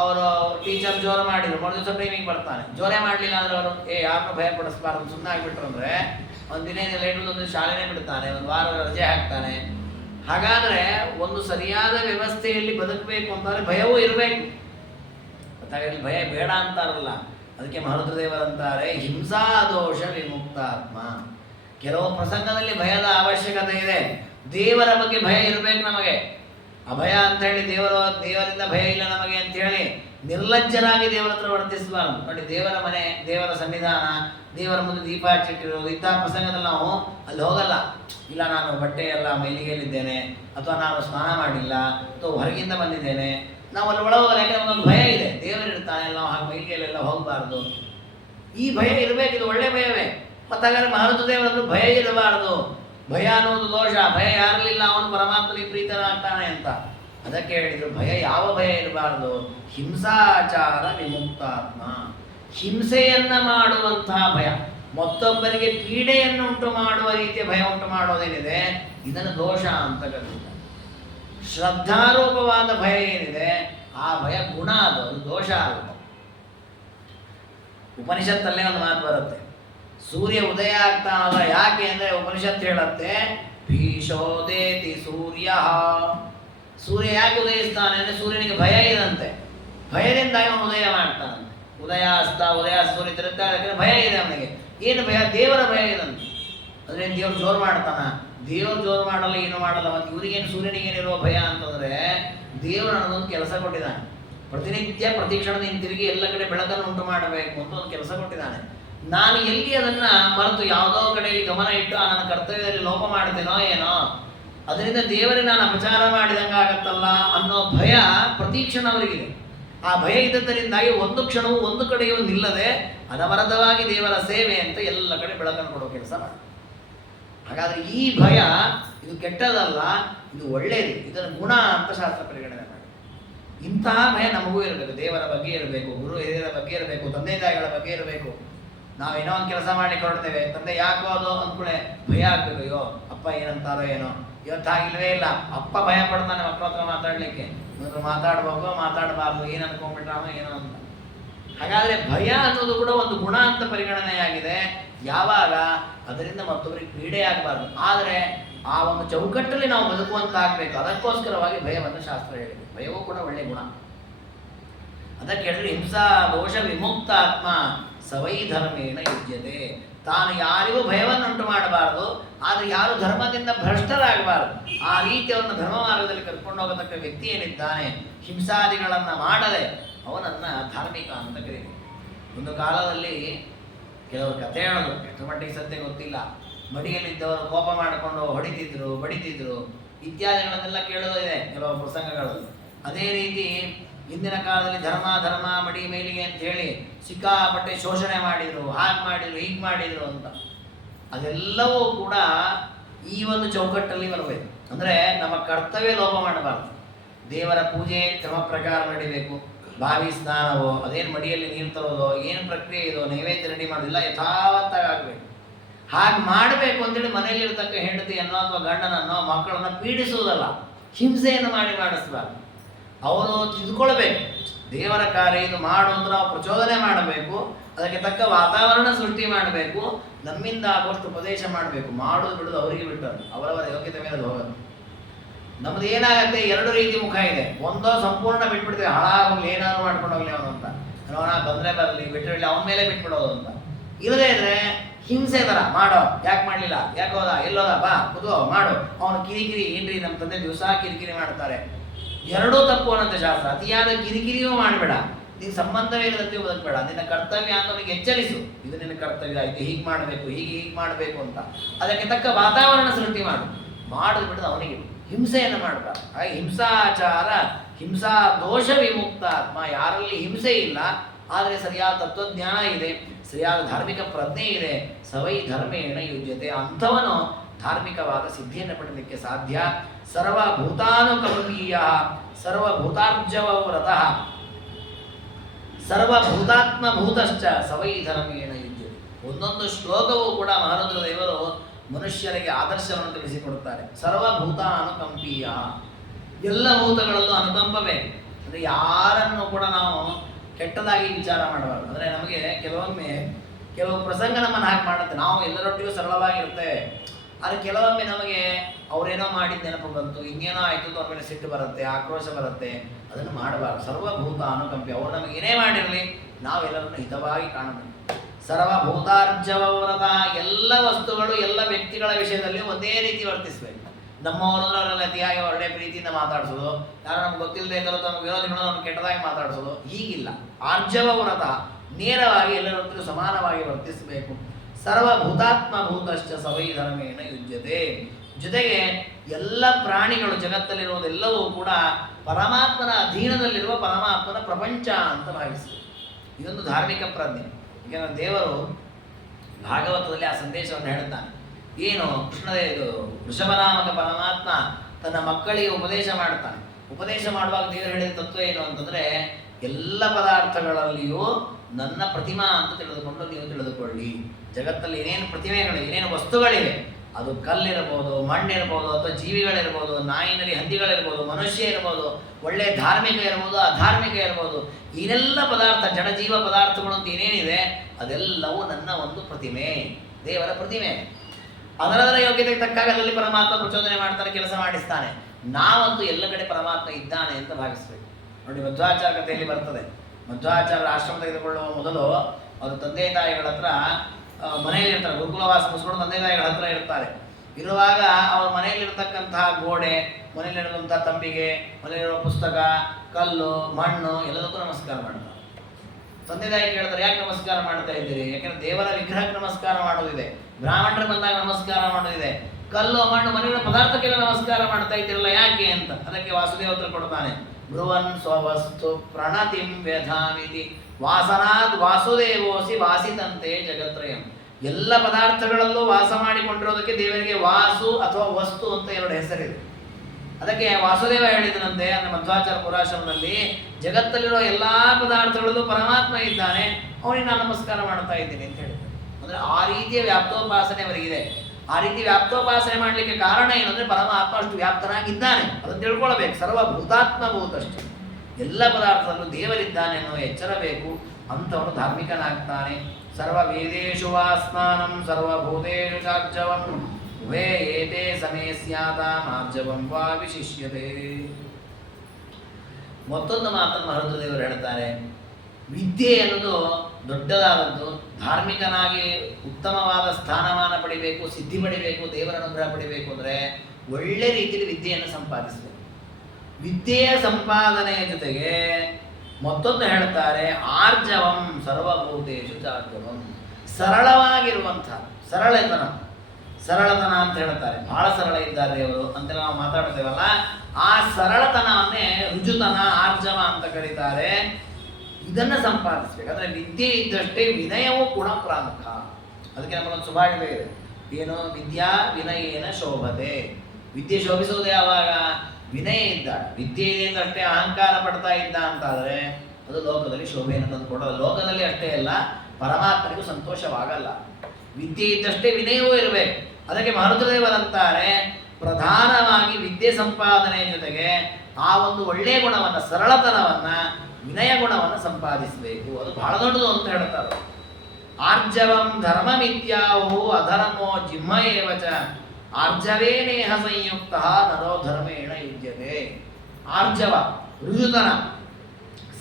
ಅವರು ಟೀಚರ್ ಜೋರು ಮಾಡಿದ್ರು, ಮೂರು ದಿವಸ ಟೈಮಿಗೆ ಬರ್ತಾನೆ. ಜೋರೇ ಮಾಡಲಿಲ್ಲ ಅಂದ್ರೆ ಅವರು ಯಾರನ್ನೂ ಭಯ ಪಡಿಸ್ಬಾರ್ದು ಸುಮ್ಮನೆ ಆಗಿಬಿಟ್ರು ಅಂದರೆ ಒಂದು ದಿನ ಲೇಟ್ ಒಂದು ಶಾಲೆನೇ ಬಿಡ್ತಾನೆ, ಒಂದು ವಾರ ರಜೆ ಹಾಕ್ತಾನೆ. ಹಾಗಾದರೆ ಒಂದು ಸರಿಯಾದ ವ್ಯವಸ್ಥೆಯಲ್ಲಿ ಬದುಕಬೇಕು ಅಂತಂದರೆ ಭಯವೂ ಇರಬೇಕು. ಗೊತ್ತಾಗಲಿ, ಭಯ ಬೇಡ ಅಂತಾರಲ್ಲ. ಅದಕ್ಕೆ ಮಹಾರುದ್ರದೇವರಂತಾರೆ ಹಿಂಸಾ ದೋಷ ವಿಮುಕ್ತಾತ್ಮ. ಕೆಲವು ಪ್ರಸಂಗದಲ್ಲಿ ಭಯದ ಅವಶ್ಯಕತೆ ಇದೆ. ದೇವರ ಬಗ್ಗೆ ಭಯ ಇರಬೇಕು ನಮಗೆ. ಅಭಯ ಅಂತ ಹೇಳಿ ದೇವರಿಂದ ಭಯ ಇಲ್ಲ ನಮಗೆ ಅಂತ ಹೇಳಿ ನಿರ್ಲಜ್ಜರಾಗಿ ದೇವರ ಹತ್ರ ವರ್ತಿಸಬಾರ್ದು. ನೋಡಿ, ದೇವರ ಮನೆ, ದೇವರ ಸನ್ನಿಧಾನ, ದೇವರ ಮುಂದೆ ದೀಪ ಹಚ್ಚಿಟ್ಟಿರೋದು, ಇಂತಹ ಪ್ರಸಂಗದಲ್ಲಿ ನಾವು ಅಲ್ಲಿ ಹೋಗಲ್ಲ. ಇಲ್ಲ, ನಾನು ಬಟ್ಟೆ ಎಲ್ಲ ಮೈಲಿಗೆಯಲ್ಲಿದ್ದೇನೆ, ಅಥವಾ ನಾನು ಸ್ನಾನ ಮಾಡಿಲ್ಲ, ಅಥವಾ ಹೊರಗಿಂದ ಬಂದಿದ್ದೇನೆ, ನಾವು ಅಲ್ಲಿ ಒಳ ಹೋಗಲ್ಲ. ಯಾಕಂದ್ರೆ ನಮಗೊಂದು ಭಯ ಇದೆ, ದೇವರಿರ್ತಾನೆ, ನಾವು ಹಾಗೆ ಮೈಲಿಗೆಯಲ್ಲೆಲ್ಲ ಹೋಗಬಾರ್ದು. ಈ ಭಯ ಇರಬೇಕು, ಇದು ಒಳ್ಳೆ ಭಯವೇ. ಮತ್ತಾಗಾದ್ರೆ ಮಹಾರುದ್ರದೇವರನ್ನು ಭಯ ಇರಬಾರ್ದು. ಭಯ ಅನ್ನೋದು ದೋಷ. ಭಯ ಯಾರಲಿಲ್ಲ ಅವನು ಪರಮಾತ್ಮನಿಗೆ ಪ್ರೀತನಾಗ್ತಾನೆ ಅಂತ. ಅದಕ್ಕೆ ಹೇಳಿದ್ರು, ಭಯ ಯಾವ ಭಯ ಇರಬಾರ್ದು? ಹಿಂಸಾಚಾರ ವಿಮುಕ್ತಾತ್ಮ. ಹಿಂಸೆಯನ್ನ ಮಾಡುವಂತಹ ಭಯ, ಮತ್ತೊಬ್ಬರಿಗೆ ಪೀಡೆಯನ್ನು ಉಂಟು ಮಾಡುವ ರೀತಿಯ ಭಯ ಉಂಟು ಮಾಡೋದೇನಿದೆ ಇದನ್ನು ದೋಷ ಅಂತ ಕರೀತಾರೆ. ಶ್ರದ್ಧಾರೂಪವಾದ ಭಯ ಏನಿದೆ ಆ ಭಯ ಗುಣ, ಅದು ದೋಷ ಅಲ್ಲ. ಉಪನಿಷತ್ತಲ್ಲೇ ಒಂದು ಮಾತು ಬರುತ್ತೆ, ಸೂರ್ಯ ಉದಯ ಆಗ್ತಾನಲ್ಲ, ಯಾಕೆ ಅಂದರೆ ಉಪನಿಷತ್ತು ಹೇಳುತ್ತೆ ಭೀಷೋದೇತಿ ಸೂರ್ಯ. ಸೂರ್ಯ ಯಾಕೆ ಉದಯಿಸ್ತಾನೆ ಅಂದರೆ ಸೂರ್ಯನಿಗೆ ಭಯ ಇದಂತೆ, ಭಯದಿಂದ ಅವನು ಉದಯ ಮಾಡ್ತಾನಂತೆ. ಉದಯಾಸ್ತ ಸೂರ್ಯ ತಿರುಗ್ತಾ ಯಾಕಂದ್ರೆ ಭಯ ಇದೆ ಅವನಿಗೆ. ಏನು ಭಯ? ದೇವರ ಭಯ ಇದಂತೆ. ಅಂದರೆ ದೇವ್ರು ಜೋರು ಮಾಡ್ತಾನ? ದೇವ್ರು ಜೋರು ಮಾಡಲ್ಲ, ಏನು ಮಾಡಲ್ಲ. ಮತ್ತು ಇವರಿಗೇನು ಸೂರ್ಯನಿಗೇನಿರುವ ಭಯ ಅಂತಂದರೆ ದೇವರು ನನಗೊಂದು ಕೆಲಸ ಕೊಟ್ಟಿದ್ದಾನೆ. ಪ್ರತಿನಿತ್ಯ ಪ್ರತಿಕ್ಷಣದ ಹಿಂತಿರುಗಿ ಎಲ್ಲ ಕಡೆ ಬೆಳಕನ್ನು ಉಂಟು ಮಾಡಬೇಕು ಅಂತ ಒಂದು ಕೆಲಸ ಕೊಟ್ಟಿದ್ದಾನೆ. ನಾನು ಎಲ್ಲಿ ಅದನ್ನು ಮರೆತು ಯಾವುದೋ ಕಡೆಯಲ್ಲಿ ಗಮನ ಇಟ್ಟು ನನ್ನ ಕರ್ತವ್ಯದಲ್ಲಿ ಲೋಪ ಮಾಡ್ತೇನೋ ಏನೋ, ಅದರಿಂದ ದೇವರಿಗೆ ನಾನು ಅಪಚಾರ ಮಾಡಿದಂಗಾಗತ್ತಲ್ಲ ಅನ್ನೋ ಭಯ ಪ್ರತೀಕ್ಷಣ ಅವರಿಗಿದೆ. ಆ ಭಯ ಇದ್ದದ್ದರಿಂದಾಗಿ ಒಂದು ಕ್ಷಣವೂ ಒಂದು ಕಡೆಯೂ ನಿಲ್ಲದೆ ಅನವರತವಾಗಿ ದೇವರ ಸೇವೆ ಅಂತ ಎಲ್ಲ ಕಡೆ ಬೆಳಕನ್ನು ಕೊಡೋ ಕೆಲಸ ಮಾಡಿ. ಹಾಗಾದ್ರೆ ಈ ಭಯ ಇದು ಕೆಟ್ಟದಲ್ಲ, ಇದು ಒಳ್ಳೆಯದು, ಇದರ ಗುಣ ಅಂತ ಶಾಸ್ತ್ರ ಪರಿಗಣನೆ ಮಾಡಿ. ಇಂತಹ ಭಯ ನಮಗೂ ಇರಬೇಕು. ದೇವರ ಬಗ್ಗೆ ಇರಬೇಕು, ಗುರು ಹಿರಿಯರ ಬಗ್ಗೆ ಇರಬೇಕು, ತಂದೆ ತಾಯಿಗಳ ಬಗ್ಗೆ ಇರಬೇಕು. ನಾವೇನೋ ಒಂದು ಕೆಲಸ ಮಾಡಿ ಕೊಡ್ತೇವೆ, ತಂದೆ ಯಾಕೋ ಅದು ಅಂದ್ಕೂಳೆ ಭಯ ಆಗ್ಬೇಕು. ಅಯ್ಯೋ ಅಪ್ಪ ಏನಂತಾರೋ ಏನೋ. ಇವತ್ತು ಹಾಗಿಲ್ವೇ ಇಲ್ಲ, ಅಪ್ಪ ಭಯ ಪಡ್ತಾನೆ ಮಕ್ಕಳ ಹತ್ರ ಮಾತಾಡ್ಲಿಕ್ಕೆ. ಮೊದಲು ಮಾತಾಡ್ಬೇಕು, ಮಾತಾಡಬಾರ್ದು, ಏನು ಅನ್ಕೊಂಡ್ಬಿಟ್ರಾಮ ಏನೋ ಅಂತ. ಹಾಗಾದ್ರೆ ಭಯ ಅನ್ನೋದು ಕೂಡ ಒಂದು ಗುಣ ಅಂತ ಪರಿಗಣನೆಯಾಗಿದೆ. ಯಾವಾಗ ಅದರಿಂದ ಮತ್ತೊಬ್ಬರಿಗೆ ಪೀಡೆ ಆಗಬಾರ್ದು, ಆದರೆ ಆ ಒಂದು ಚೌಕಟ್ಟಲ್ಲಿ ನಾವು ಬದುಕುವಂತ ಆಗ್ಬೇಕು. ಅದಕ್ಕೋಸ್ಕರವಾಗಿ ಭಯವನ್ನು ಶಾಸ್ತ್ರ ಹೇಳಿದೆ. ಭಯವೂ ಕೂಡ ಒಳ್ಳೆ ಗುಣ. ಅದಕ್ಕೆ ಹೇಳಿದ್ರೆ ಹಿಂಸಾ ದೋಷ ವಿಮುಕ್ತ ಆತ್ಮ ಸವೈ ಧರ್ಮೇಣ ಯುಜ್ಯತೆ. ತಾನು ಯಾರಿಗೂ ಭಯವನ್ನುಂಟು ಮಾಡಬಾರದು, ಆದರೆ ಯಾರು ಧರ್ಮದಿಂದ ಭ್ರಷ್ಟರಾಗಬಾರದು. ಆ ರೀತಿಯನ್ನು ಧರ್ಮ ಮಾರ್ಗದಲ್ಲಿ ಕರ್ಕೊಂಡು ಹೋಗತಕ್ಕ ವ್ಯಕ್ತಿ ಏನಿದ್ದಾನೆ, ಹಿಂಸಾದಿಗಳನ್ನು ಮಾಡದೆ ಅವನನ್ನ ಧಾರ್ಮಿಕ ಅಂತ ಕರೀತಾರೆ. ಒಂದು ಕಾಲದಲ್ಲಿ ಕೆಲವರು ಕಥೆ ಹೇಳೋದು, ಎಷ್ಟು ಮಟ್ಟಿಗೆ ಸತ್ಯ ಗೊತ್ತಿಲ್ಲ, ಮಡಿಯಲ್ಲಿದ್ದವರು ಕೋಪ ಮಾಡಿಕೊಂಡು ಹೊಡಿತಿದ್ರು, ಬಡಿತಿದ್ರು ಇತ್ಯಾದಿಗಳನ್ನೆಲ್ಲ ಕೇಳೋದಿದೆ ಕೆಲವು ಪ್ರಸಂಗಗಳಲ್ಲಿ. ಅದೇ ರೀತಿ ಇಂದಿನ ಕಾಲದಲ್ಲಿ ಧರ್ಮ ಮಡಿ ಮೇಲಿಗೆ ಅಂತ ಹೇಳಿ ಸಿಕ್ಕಾಪಟ್ಟೆ ಶೋಷಣೆ ಮಾಡಿದ್ರು, ಹಾಗೆ ಮಾಡಿದ್ರು, ಹೀಗೆ ಮಾಡಿದ್ರು ಅಂತ. ಅದೆಲ್ಲವೂ ಕೂಡ ಈ ಒಂದು ಚೌಕಟ್ಟಲ್ಲಿ ಬರಬೇಕು. ಅಂದರೆ ನಮ್ಮ ಕರ್ತವ್ಯ ಲೋಪ ಮಾಡಬಾರ್ದು. ದೇವರ ಪೂಜೆ ಕ್ರಮ ಪ್ರಕಾರ ನಡಿಬೇಕು. ಬಾವಿ ಸ್ನಾನವೋ, ಅದೇನು ಮಡಿಯಲ್ಲಿ ನೀರು ತರೋದೋ, ಏನು ಪ್ರಕ್ರಿಯೆ ಇದೋ, ನೈವೇದ್ಯ ರೆಡಿ ಮಾಡೋದಿಲ್ಲ, ಯಥಾವತ್ತಾಗಿ ಆಗಬೇಕು. ಹಾಗೆ ಮಾಡಬೇಕು ಅಂತೇಳಿ ಮನೆಯಲ್ಲಿರ್ತಕ್ಕ ಹೆಂಡತಿಯನ್ನೋ ಅಥವಾ ಗಂಡನನ್ನೋ ಮಕ್ಕಳನ್ನ ಪೀಡಿಸುವುದಲ್ಲ, ಹಿಂಸೆಯನ್ನು ಮಾಡಿಸಬಾರ್ದು. ಅವರು ತಿದ್ಕೊಳ್ಬೇಕು. ದೇವರ ಕಾರ್ಯ ಇದು ಮಾಡುವಂತ ನಾವು ಪ್ರಚೋದನೆ ಮಾಡಬೇಕು. ಅದಕ್ಕೆ ತಕ್ಕ ವಾತಾವರಣ ಸೃಷ್ಟಿ ಮಾಡಬೇಕು. ನಮ್ಮಿಂದ ಆಗುವಷ್ಟು ಉಪದೇಶ ಮಾಡಬೇಕು. ಮಾಡೋದು ಬಿಡೋದು ಅವರಿಗೆ ಬಿಟ್ಟರು, ಅವರವರ ಯೋಗ್ಯತೆ ಮೇಲೆ ಹೋಗೋದು. ನಮ್ದು ಏನಾಗತ್ತೆ, ಎರಡು ರೀತಿ ಮುಖ ಇದೆ. ಒಂದೋ ಸಂಪೂರ್ಣ ಬಿಟ್ಬಿಡ್ತೇವೆ, ಹಾಳಾಗೋಗ್ಲಿ, ಏನಾದ್ರು ಮಾಡ್ಕೊಂಡು ಹೋಗ್ಲಿ ಅವನು ಅಂತ, ಅವನ ಬಂದ್ರೆ ಬರಲಿ, ಬಿಟ್ಟಿರಲಿ, ಅವನ ಮೇಲೆ ಬಿಟ್ಬಿಡೋದು ಅಂತ. ಇಲ್ಲದೇ ಇದ್ರೆ ಹಿಂಸೆ ತರ ಮಾಡೋ, ಯಾಕೆ ಮಾಡ್ಲಿಲ್ಲ, ಯಾಕೆ ಹೋದ, ಎಲ್ಲೋದ, ಬಾ ಕುದೋ ಮಾಡು, ಅವನು ಕಿರಿಕಿರಿ. ಏನ್ರಿ ನಮ್ಮ ತಂದೆ ದಿವಸ ಕಿರಿಕಿರಿ ಮಾಡ್ತಾರೆ. ಎರಡೂ ತಪ್ಪು ಅನ್ನಂತೆ ಶಾಸ್ತ್ರ. ಅತಿಯಾದ ಕಿರಿಕಿರಿಯೂ ಮಾಡಬೇಡ, ನಿನ್ನ ಸಂಬಂಧವೇ ಇಲ್ಲದಂತೆ ಬದುಕಬೇಡ. ನಿನ್ನ ಕರ್ತವ್ಯ ಅಂತ ಅವನಿಗೆ ಎಚ್ಚರಿಸು, ಇದು ನಿನ್ನ ಕರ್ತವ್ಯ, ಇದು ಹೀಗೆ ಮಾಡಬೇಕು, ಹೀಗೆ ಮಾಡಬೇಕು ಅಂತ. ಅದಕ್ಕೆ ತಕ್ಕ ವಾತಾವರಣ ಸೃಷ್ಟಿ ಮಾಡೋದು ಬಿಡೋದು ಅವನಿಗೆ. ಹಿಂಸೆಯನ್ನು ಮಾಡಬಾರ್ದು. ಹಾಗೆ ಹಿಂಸಾಚಾರ, ಹಿಂಸಾ ದೋಷ ವಿಮುಕ್ತ ಆತ್ಮ, ಯಾರಲ್ಲಿ ಹಿಂಸೆ ಇಲ್ಲ, ಆದರೆ ಸರಿಯಾದ ತತ್ವಜ್ಞಾನ ಇದೆ, ಸರಿಯಾದ ಧಾರ್ಮಿಕ ಪ್ರಜ್ಞೆ ಇದೆ, ಸವೈ ಧರ್ಮೇಣ ಯುಜ್ಯತೆ, ಅಂಥವನು ಧಾರ್ಮಿಕವಾದ ಸಿದ್ಧಿಯನ್ನು ಪಡೆಯಲಿಕ್ಕೆ ಸಾಧ್ಯ. ಸರ್ವಭೂತಾನುಕಂಪೀಯ ಸರ್ವಭೂತಾರ್ಜವ ವ್ರತಃ ಸರ್ವಭೂತಾತ್ಮಭೂತಶ್ಚ ಸವೈ ಧರ್ಮೇಣ ಯುಜ್ಯತೆ. ಒಂದೊಂದು ಶ್ಲೋಕವೂ ಕೂಡ ಮಹಾರುದ್ರ ದೇವರು ಮನುಷ್ಯರಿಗೆ ಆದರ್ಶವನ್ನು ತಿಳಿಸಿಕೊಡುತ್ತಾರೆ. ಸರ್ವಭೂತಾನುಕಂಪೀಯ, ಎಲ್ಲ ಭೂತಗಳಲ್ಲೂ ಅನುಕಂಪವೇ. ಅಂದರೆ ಯಾರನ್ನು ಕೂಡ ನಾವು ಕೆಟ್ಟದಾಗಿ ವಿಚಾರ ಮಾಡಬಾರ್ದು. ಅಂದರೆ ನಮಗೆ ಕೆಲವೊಮ್ಮೆ ಕೆಲವು ಪ್ರಸಂಗ ನಮ್ಮನ್ನು ಹಾಗೆ ಮಾಡುತ್ತೆ. ನಾವು ಎಲ್ಲರೊಟ್ಟಿಗೂ ಸರಳವಾಗಿರ್ತೇವೆ, ಆದರೆ ಕೆಲವೊಮ್ಮೆ ನಮಗೆ ಅವರೇನೋ ಮಾಡಿದ ನೆನಪು ಬಂತು, ಇನ್ನೇನೋ ಆಯಿತು, ಅವ್ರ ಮೇಲೆ ಸಿಟ್ಟು ಬರುತ್ತೆ, ಆಕ್ರೋಶ ಬರುತ್ತೆ. ಅದನ್ನು ಮಾಡಬಾರ್ದು. ಸರ್ವಭೂತ ಅನುಕಂಪಿ, ಅವರು ನಮಗೆ ಏನೇ ಮಾಡಿರಲಿ ನಾವೆಲ್ಲರನ್ನು ಹಿತವಾಗಿ ಕಾಣಬೇಕು. ಸರ್ವಭೂತಾರ್ಜವ ವ್ರತ, ಎಲ್ಲ ವಸ್ತುಗಳು ಎಲ್ಲ ವ್ಯಕ್ತಿಗಳ ವಿಷಯದಲ್ಲಿ ಒಂದೇ ರೀತಿ ವರ್ತಿಸಬೇಕು. ನಮ್ಮವರಲ್ಲ ಅತಿಯಾಗಿ ಒಳ್ಳೆ ಪ್ರೀತಿಯಿಂದ ಮಾತಾಡಿಸೋದು, ಯಾರು ನಮ್ಗೆ ಗೊತ್ತಿಲ್ಲದೆ ಇದ್ದರೂ ತಮ್ಮ ವಿರೋಧಿಗಳು ನಮ್ಗೆ ಕೆಟ್ಟದಾಗಿ ಮಾತಾಡಿಸೋದು, ಹೀಗಿಲ್ಲ. ಆರ್ಜವ ವ್ರತ, ನೇರವಾಗಿ ಎಲ್ಲರೊಟ್ಟಿಗೂ ಸಮಾನವಾಗಿ ವರ್ತಿಸಬೇಕು. ಸರ್ವಭೂತಾತ್ಮಭೂತಶ್ಚ ಸವೈ ಧರ್ಮೇಣ ಯುಜ್ಯತೆ. ಜೊತೆಗೆ ಎಲ್ಲ ಪ್ರಾಣಿಗಳು ಜಗತ್ತಲ್ಲಿರುವುದೆಲ್ಲವೂ ಕೂಡ ಪರಮಾತ್ಮನ ಅಧೀನದಲ್ಲಿರುವ ಪರಮಾತ್ಮನ ಪ್ರಪಂಚ ಅಂತ ಭಾವಿಸಬೇಕು. ಇದೊಂದು ಧಾರ್ಮಿಕ ಪ್ರಜ್ಞೆ. ಯಾಕೆಂದರೆ ದೇವರು ಭಾಗವತದಲ್ಲಿ ಆ ಸಂದೇಶವನ್ನು ಹೇಳ್ತಾನೆ. ಏನು ಕೃಷ್ಣದೇವರು ವೃಷಭನಾಮಕ ಪರಮಾತ್ಮ ತನ್ನ ಮಕ್ಕಳಿಗೆ ಉಪದೇಶ ಮಾಡ್ತಾನೆ. ಉಪದೇಶ ಮಾಡುವಾಗ ದೇವರು ಹೇಳಿದ ತತ್ವ ಏನು ಅಂತಂದರೆ, ಎಲ್ಲ ಪದಾರ್ಥಗಳಲ್ಲಿಯೂ ನನ್ನ ಪ್ರತಿಮಾ ಅಂತ ತಿಳಿದುಕೊಂಡು ನೀವು ತಿಳಿದುಕೊಳ್ಳಿ. ಜಗತ್ತಲ್ಲಿ ಏನೇನು ಪ್ರತಿಮೆಗಳು, ಏನೇನು ವಸ್ತುಗಳಿವೆ, ಅದು ಕಲ್ಲಿರ್ಬೋದು, ಮಣ್ಣಿರ್ಬೋದು, ಅಥವಾ ಜೀವಿಗಳಿರ್ಬೋದು, ನಾಯಿನರಿ ಹಂದಿಗಳಿರ್ಬೋದು, ಮನುಷ್ಯ ಇರ್ಬೋದು, ಒಳ್ಳೆ ಧಾರ್ಮಿಕ ಇರ್ಬೋದು, ಅಧಾರ್ಮಿಕ ಇರ್ಬೋದು, ಏನೆಲ್ಲ ಪದಾರ್ಥ, ಜಡಜೀವ ಪದಾರ್ಥಗಳು ಅಂತ ಏನೇನಿದೆ ಅದೆಲ್ಲವೂ ನನ್ನ ಒಂದು ಪ್ರತಿಮೆ, ದೇವರ ಪ್ರತಿಮೆ. ಅದರ ಯೋಗ್ಯತೆಗೆ ತಕ್ಕಾಗ ಅಲ್ಲಿ ಪರಮಾತ್ಮ ಪ್ರಚೋದನೆ ಮಾಡ್ತಾನೆ, ಕೆಲಸ ಮಾಡಿಸ್ತಾನೆ. ನಾವಂತೂ ಎಲ್ಲ ಕಡೆ ಪರಮಾತ್ಮ ಇದ್ದಾನೆ ಅಂತ ಭಾವಿಸ್ಬೇಕು. ನೋಡಿ, ಮಧ್ವಾಚಾರ ಕಥೆಯಲ್ಲಿ ಬರ್ತದೆ. ಮಧ್ವಾಚಾರ್ಯರ ಆಶ್ರಮ ತೆಗೆದುಕೊಳ್ಳುವ ಮೊದಲು ಅವರು ತಂದೆ ತಾಯಿಗಳ ಹತ್ರ ಮನೆಯಲ್ಲಿ ಇರ್ತಾರೆ. ಗುರುಕುಲವಾಸ ಮುಗಿಸ್ಕೊಂಡು ತಂದೆ ತಾಯಿಗಳ ಹತ್ರ ಇರ್ತಾರೆ. ಇರುವಾಗ ಅವ್ರ ಮನೆಯಲ್ಲಿರ್ತಕ್ಕಂತಹ ಗೋಡೆ, ಮನೆಯಲ್ಲಿರುವಂತಹ ತಂಬಿಗೆ, ಮನೆಯಲ್ಲಿರುವ ಪುಸ್ತಕ, ಕಲ್ಲು, ಮಣ್ಣು ಎಲ್ಲದಕ್ಕೂ ನಮಸ್ಕಾರ ಮಾಡ್ತಾರೆ. ತಂದೆ ತಾಯಿ ಕೇಳ್ತಾರೆ, ಯಾಕೆ ನಮಸ್ಕಾರ ಮಾಡ್ತಾ ಇದ್ದೀರಿ? ಯಾಕೆಂದ್ರೆ ದೇವರ ವಿಗ್ರಹಕ್ಕೆ ನಮಸ್ಕಾರ ಮಾಡೋದಿದೆ, ಬ್ರಾಹ್ಮಣರು ಬಂದಾಗ ನಮಸ್ಕಾರ ಮಾಡೋದಿದೆ, ಕಲ್ಲು ಮಣ್ಣು ಮನೆಗಳ ಪದಾರ್ಥಕ್ಕೆಲ್ಲ ನಮಸ್ಕಾರ ಮಾಡ್ತಾ ಇದ್ದೀರಲ್ಲ ಯಾಕೆ ಅಂತ. ಅದಕ್ಕೆ ವಾಸುದೇವ ಉತ್ತರ ಕೊಡ್ತಾನೆ, ಬ್ರುವನ್ ಸ್ವವಸ್ತು ಪ್ರಣತಿಂ ವ್ಯಧಾಮಿತಿ ವಾಸನಾದ್ ವಾಸುದೇವೋಸಿ ವಾಸಿತಂತೆ ಜಗತ್ರಯಂ. ಎಲ್ಲ ಪದಾರ್ಥಗಳಲ್ಲೂ ವಾಸ ಮಾಡಿಕೊಂಡಿರೋದಕ್ಕೆ ದೇವರಿಗೆ ವಾಸು ಅಥವಾ ವಸ್ತು ಅಂತ ಎರಡು ಹೆಸರಿದೆ. ಅದಕ್ಕೆ ವಾಸುದೇವ ಹೇಳಿದನಂತೆ ಅಂದರೆ ಮಧ್ವಾಚಾರ ಪುರಾಶ್ರಮದಲ್ಲಿ, ಜಗತ್ತಲ್ಲಿರೋ ಎಲ್ಲಾ ಪದಾರ್ಥಗಳಲ್ಲೂ ಪರಮಾತ್ಮ ಇದ್ದಾನೆ, ಅವನಿಗೆ ನಾನು ನಮಸ್ಕಾರ ಮಾಡ್ತಾ ಇದ್ದೀನಿ ಅಂತ ಹೇಳಿದ್ರು. ಅಂದ್ರೆ ಆ ರೀತಿಯ ವ್ಯಾಪ್ತೋಪಾಸನೆ ಅವರಿಗಿದೆ. ಆ ರೀತಿ ವ್ಯಾಪ್ತೋಪಾಸನೆ ಮಾಡಲಿಕ್ಕೆ ಕಾರಣ ಏನಂದ್ರೆ ಪರಮಾತ್ಮ ಅಷ್ಟು ವ್ಯಾಪ್ತನಾಗಿದ್ದಾನೆ, ಅದನ್ನು ತಿಳ್ಕೊಳ್ಬೇಕು. ಸರ್ವಭೂತಾತ್ಮಭೂತಷ್ಟೇ, ಎಲ್ಲ ಪದಾರ್ಥದಲ್ಲೂ ದೇವರಿದ್ದಾನೆ ಅನ್ನೋ ಎಚ್ಚರ ಬೇಕು. ಅಂಥವನು ಧಾರ್ಮಿಕನಾಗ್ತಾನೆ. ಸರ್ವ ವೇದೇಶು ವಾ ಸ್ನಾನಂ ಸರ್ವಭೂತೇಷು ಚಾರ್ಜವಂ ಉಭೇ ಏತೇ ಸಮೇ ಸ್ಯಾತಾಮಾರ್ಜವಂ ವಾ ವಿಶಿಷ್ಯತೆ. ಮತ್ತೊಂದು ಮಾತನ್ನು ಮರುದೇವರು ಹೇಳ್ತಾರೆ, ವಿದ್ಯೆ ಅನ್ನೋದು ದೊಡ್ಡದಾದದ್ದು. ಧಾರ್ಮಿಕನಾಗಿ ಉತ್ತಮವಾದ ಸ್ಥಾನಮಾನ ಪಡಿಬೇಕು, ಸಿದ್ಧಿ ಪಡಿಬೇಕು, ದೇವರ ಅನುಗ್ರಹ ಪಡಿಬೇಕು ಅಂದರೆ ಒಳ್ಳೆ ರೀತಿಯಲ್ಲಿ ವಿದ್ಯೆಯನ್ನು ಸಂಪಾದಿಸಬೇಕು. ವಿದ್ಯೆಯ ಸಂಪಾದನೆಯ ಜೊತೆಗೆ ಮತ್ತೊಂದು ಹೇಳ್ತಾರೆ, ಆರ್ಜವಂ ಸರ್ವಭೂತೇಷು ಚಾರ್ಜವಂ. ಸರಳವಾಗಿರುವಂಥ ಸರಳತನ ಅಂತ ಹೇಳ್ತಾರೆ. ಬಹಳ ಸರಳ ಇದ್ದಾರೆ ದೇವರು ಅಂತೆಲ್ಲ ನಾವು ಮಾತಾಡ್ತೇವಲ್ಲ, ಆ ಸರಳತನವನ್ನೇ ರುಜುತನ, ಆರ್ಜವ ಅಂತ ಕರೀತಾರೆ. ಇದನ್ನ ಸಂಪಾದಿಸ್ಬೇಕು. ಅಂದರೆ ವಿದ್ಯೆ ಇದ್ದಷ್ಟೇ ವಿನಯವೂ ಕೂಡ ಪ್ರಮುಖ. ಅದಕ್ಕೆ ನಮಗೊಂದು ಸುಭಾಷಿತ ಇದೆ, ಏನು, ವಿದ್ಯಾ ವಿನಯೇನ ಶೋಭತೆ. ವಿದ್ಯೆ ಶೋಭಿಸುವುದು ಯಾವಾಗ? ವಿನಯ ಇದ್ದ. ವಿದ್ಯೆ ಇದ್ದಷ್ಟೇ ಅಹಂಕಾರ ಪಡ್ತಾ ಇದ್ದ ಅಂತಾದರೆ ಅದು ಲೋಕದಲ್ಲಿ ಶೋಭೆಯನ್ನು ತಂದು ಕೊಡೋದು. ಲೋಕದಲ್ಲಿ ಅಷ್ಟೇ ಅಲ್ಲ, ಪರಮಾತ್ಮನಿಗೂ ಸಂತೋಷವಾಗಲ್ಲ. ವಿದ್ಯೆ ಇದ್ದಷ್ಟೇ ವಿನಯವೂ ಇರಬೇಕು. ಅದಕ್ಕೆ ಮರುದೇವರಂತಾರೆ, ಪ್ರಧಾನವಾಗಿ ವಿದ್ಯೆ ಸಂಪಾದನೆಯ ಜೊತೆಗೆ ಆ ಒಂದು ಒಳ್ಳೆಯ ಗುಣವನ್ನು, ಸರಳತನವನ್ನ, ವಿನಯ ಗುಣವನ್ನು ಸಂಪಾದಿಸಬೇಕು. ಅದು ಬಹಳ ದೊಡ್ಡದು ಅಂತ ಹೇಳ್ತಾರೆ. ಆರ್ಜವಂ ಧರ್ಮಮಿತ್ಯಾಹು ಅಧರ್ಮೋ ಜಿಹ್ಮ ಏವಚ ಆರ್ಜವೇನೇಹ ಸಂಯುಕ್ತ ನರೋ ಧರ್ಮೇಣ ಯುಜ್ಯತೆ. ಆರ್ಜವ ರುಜುತನ,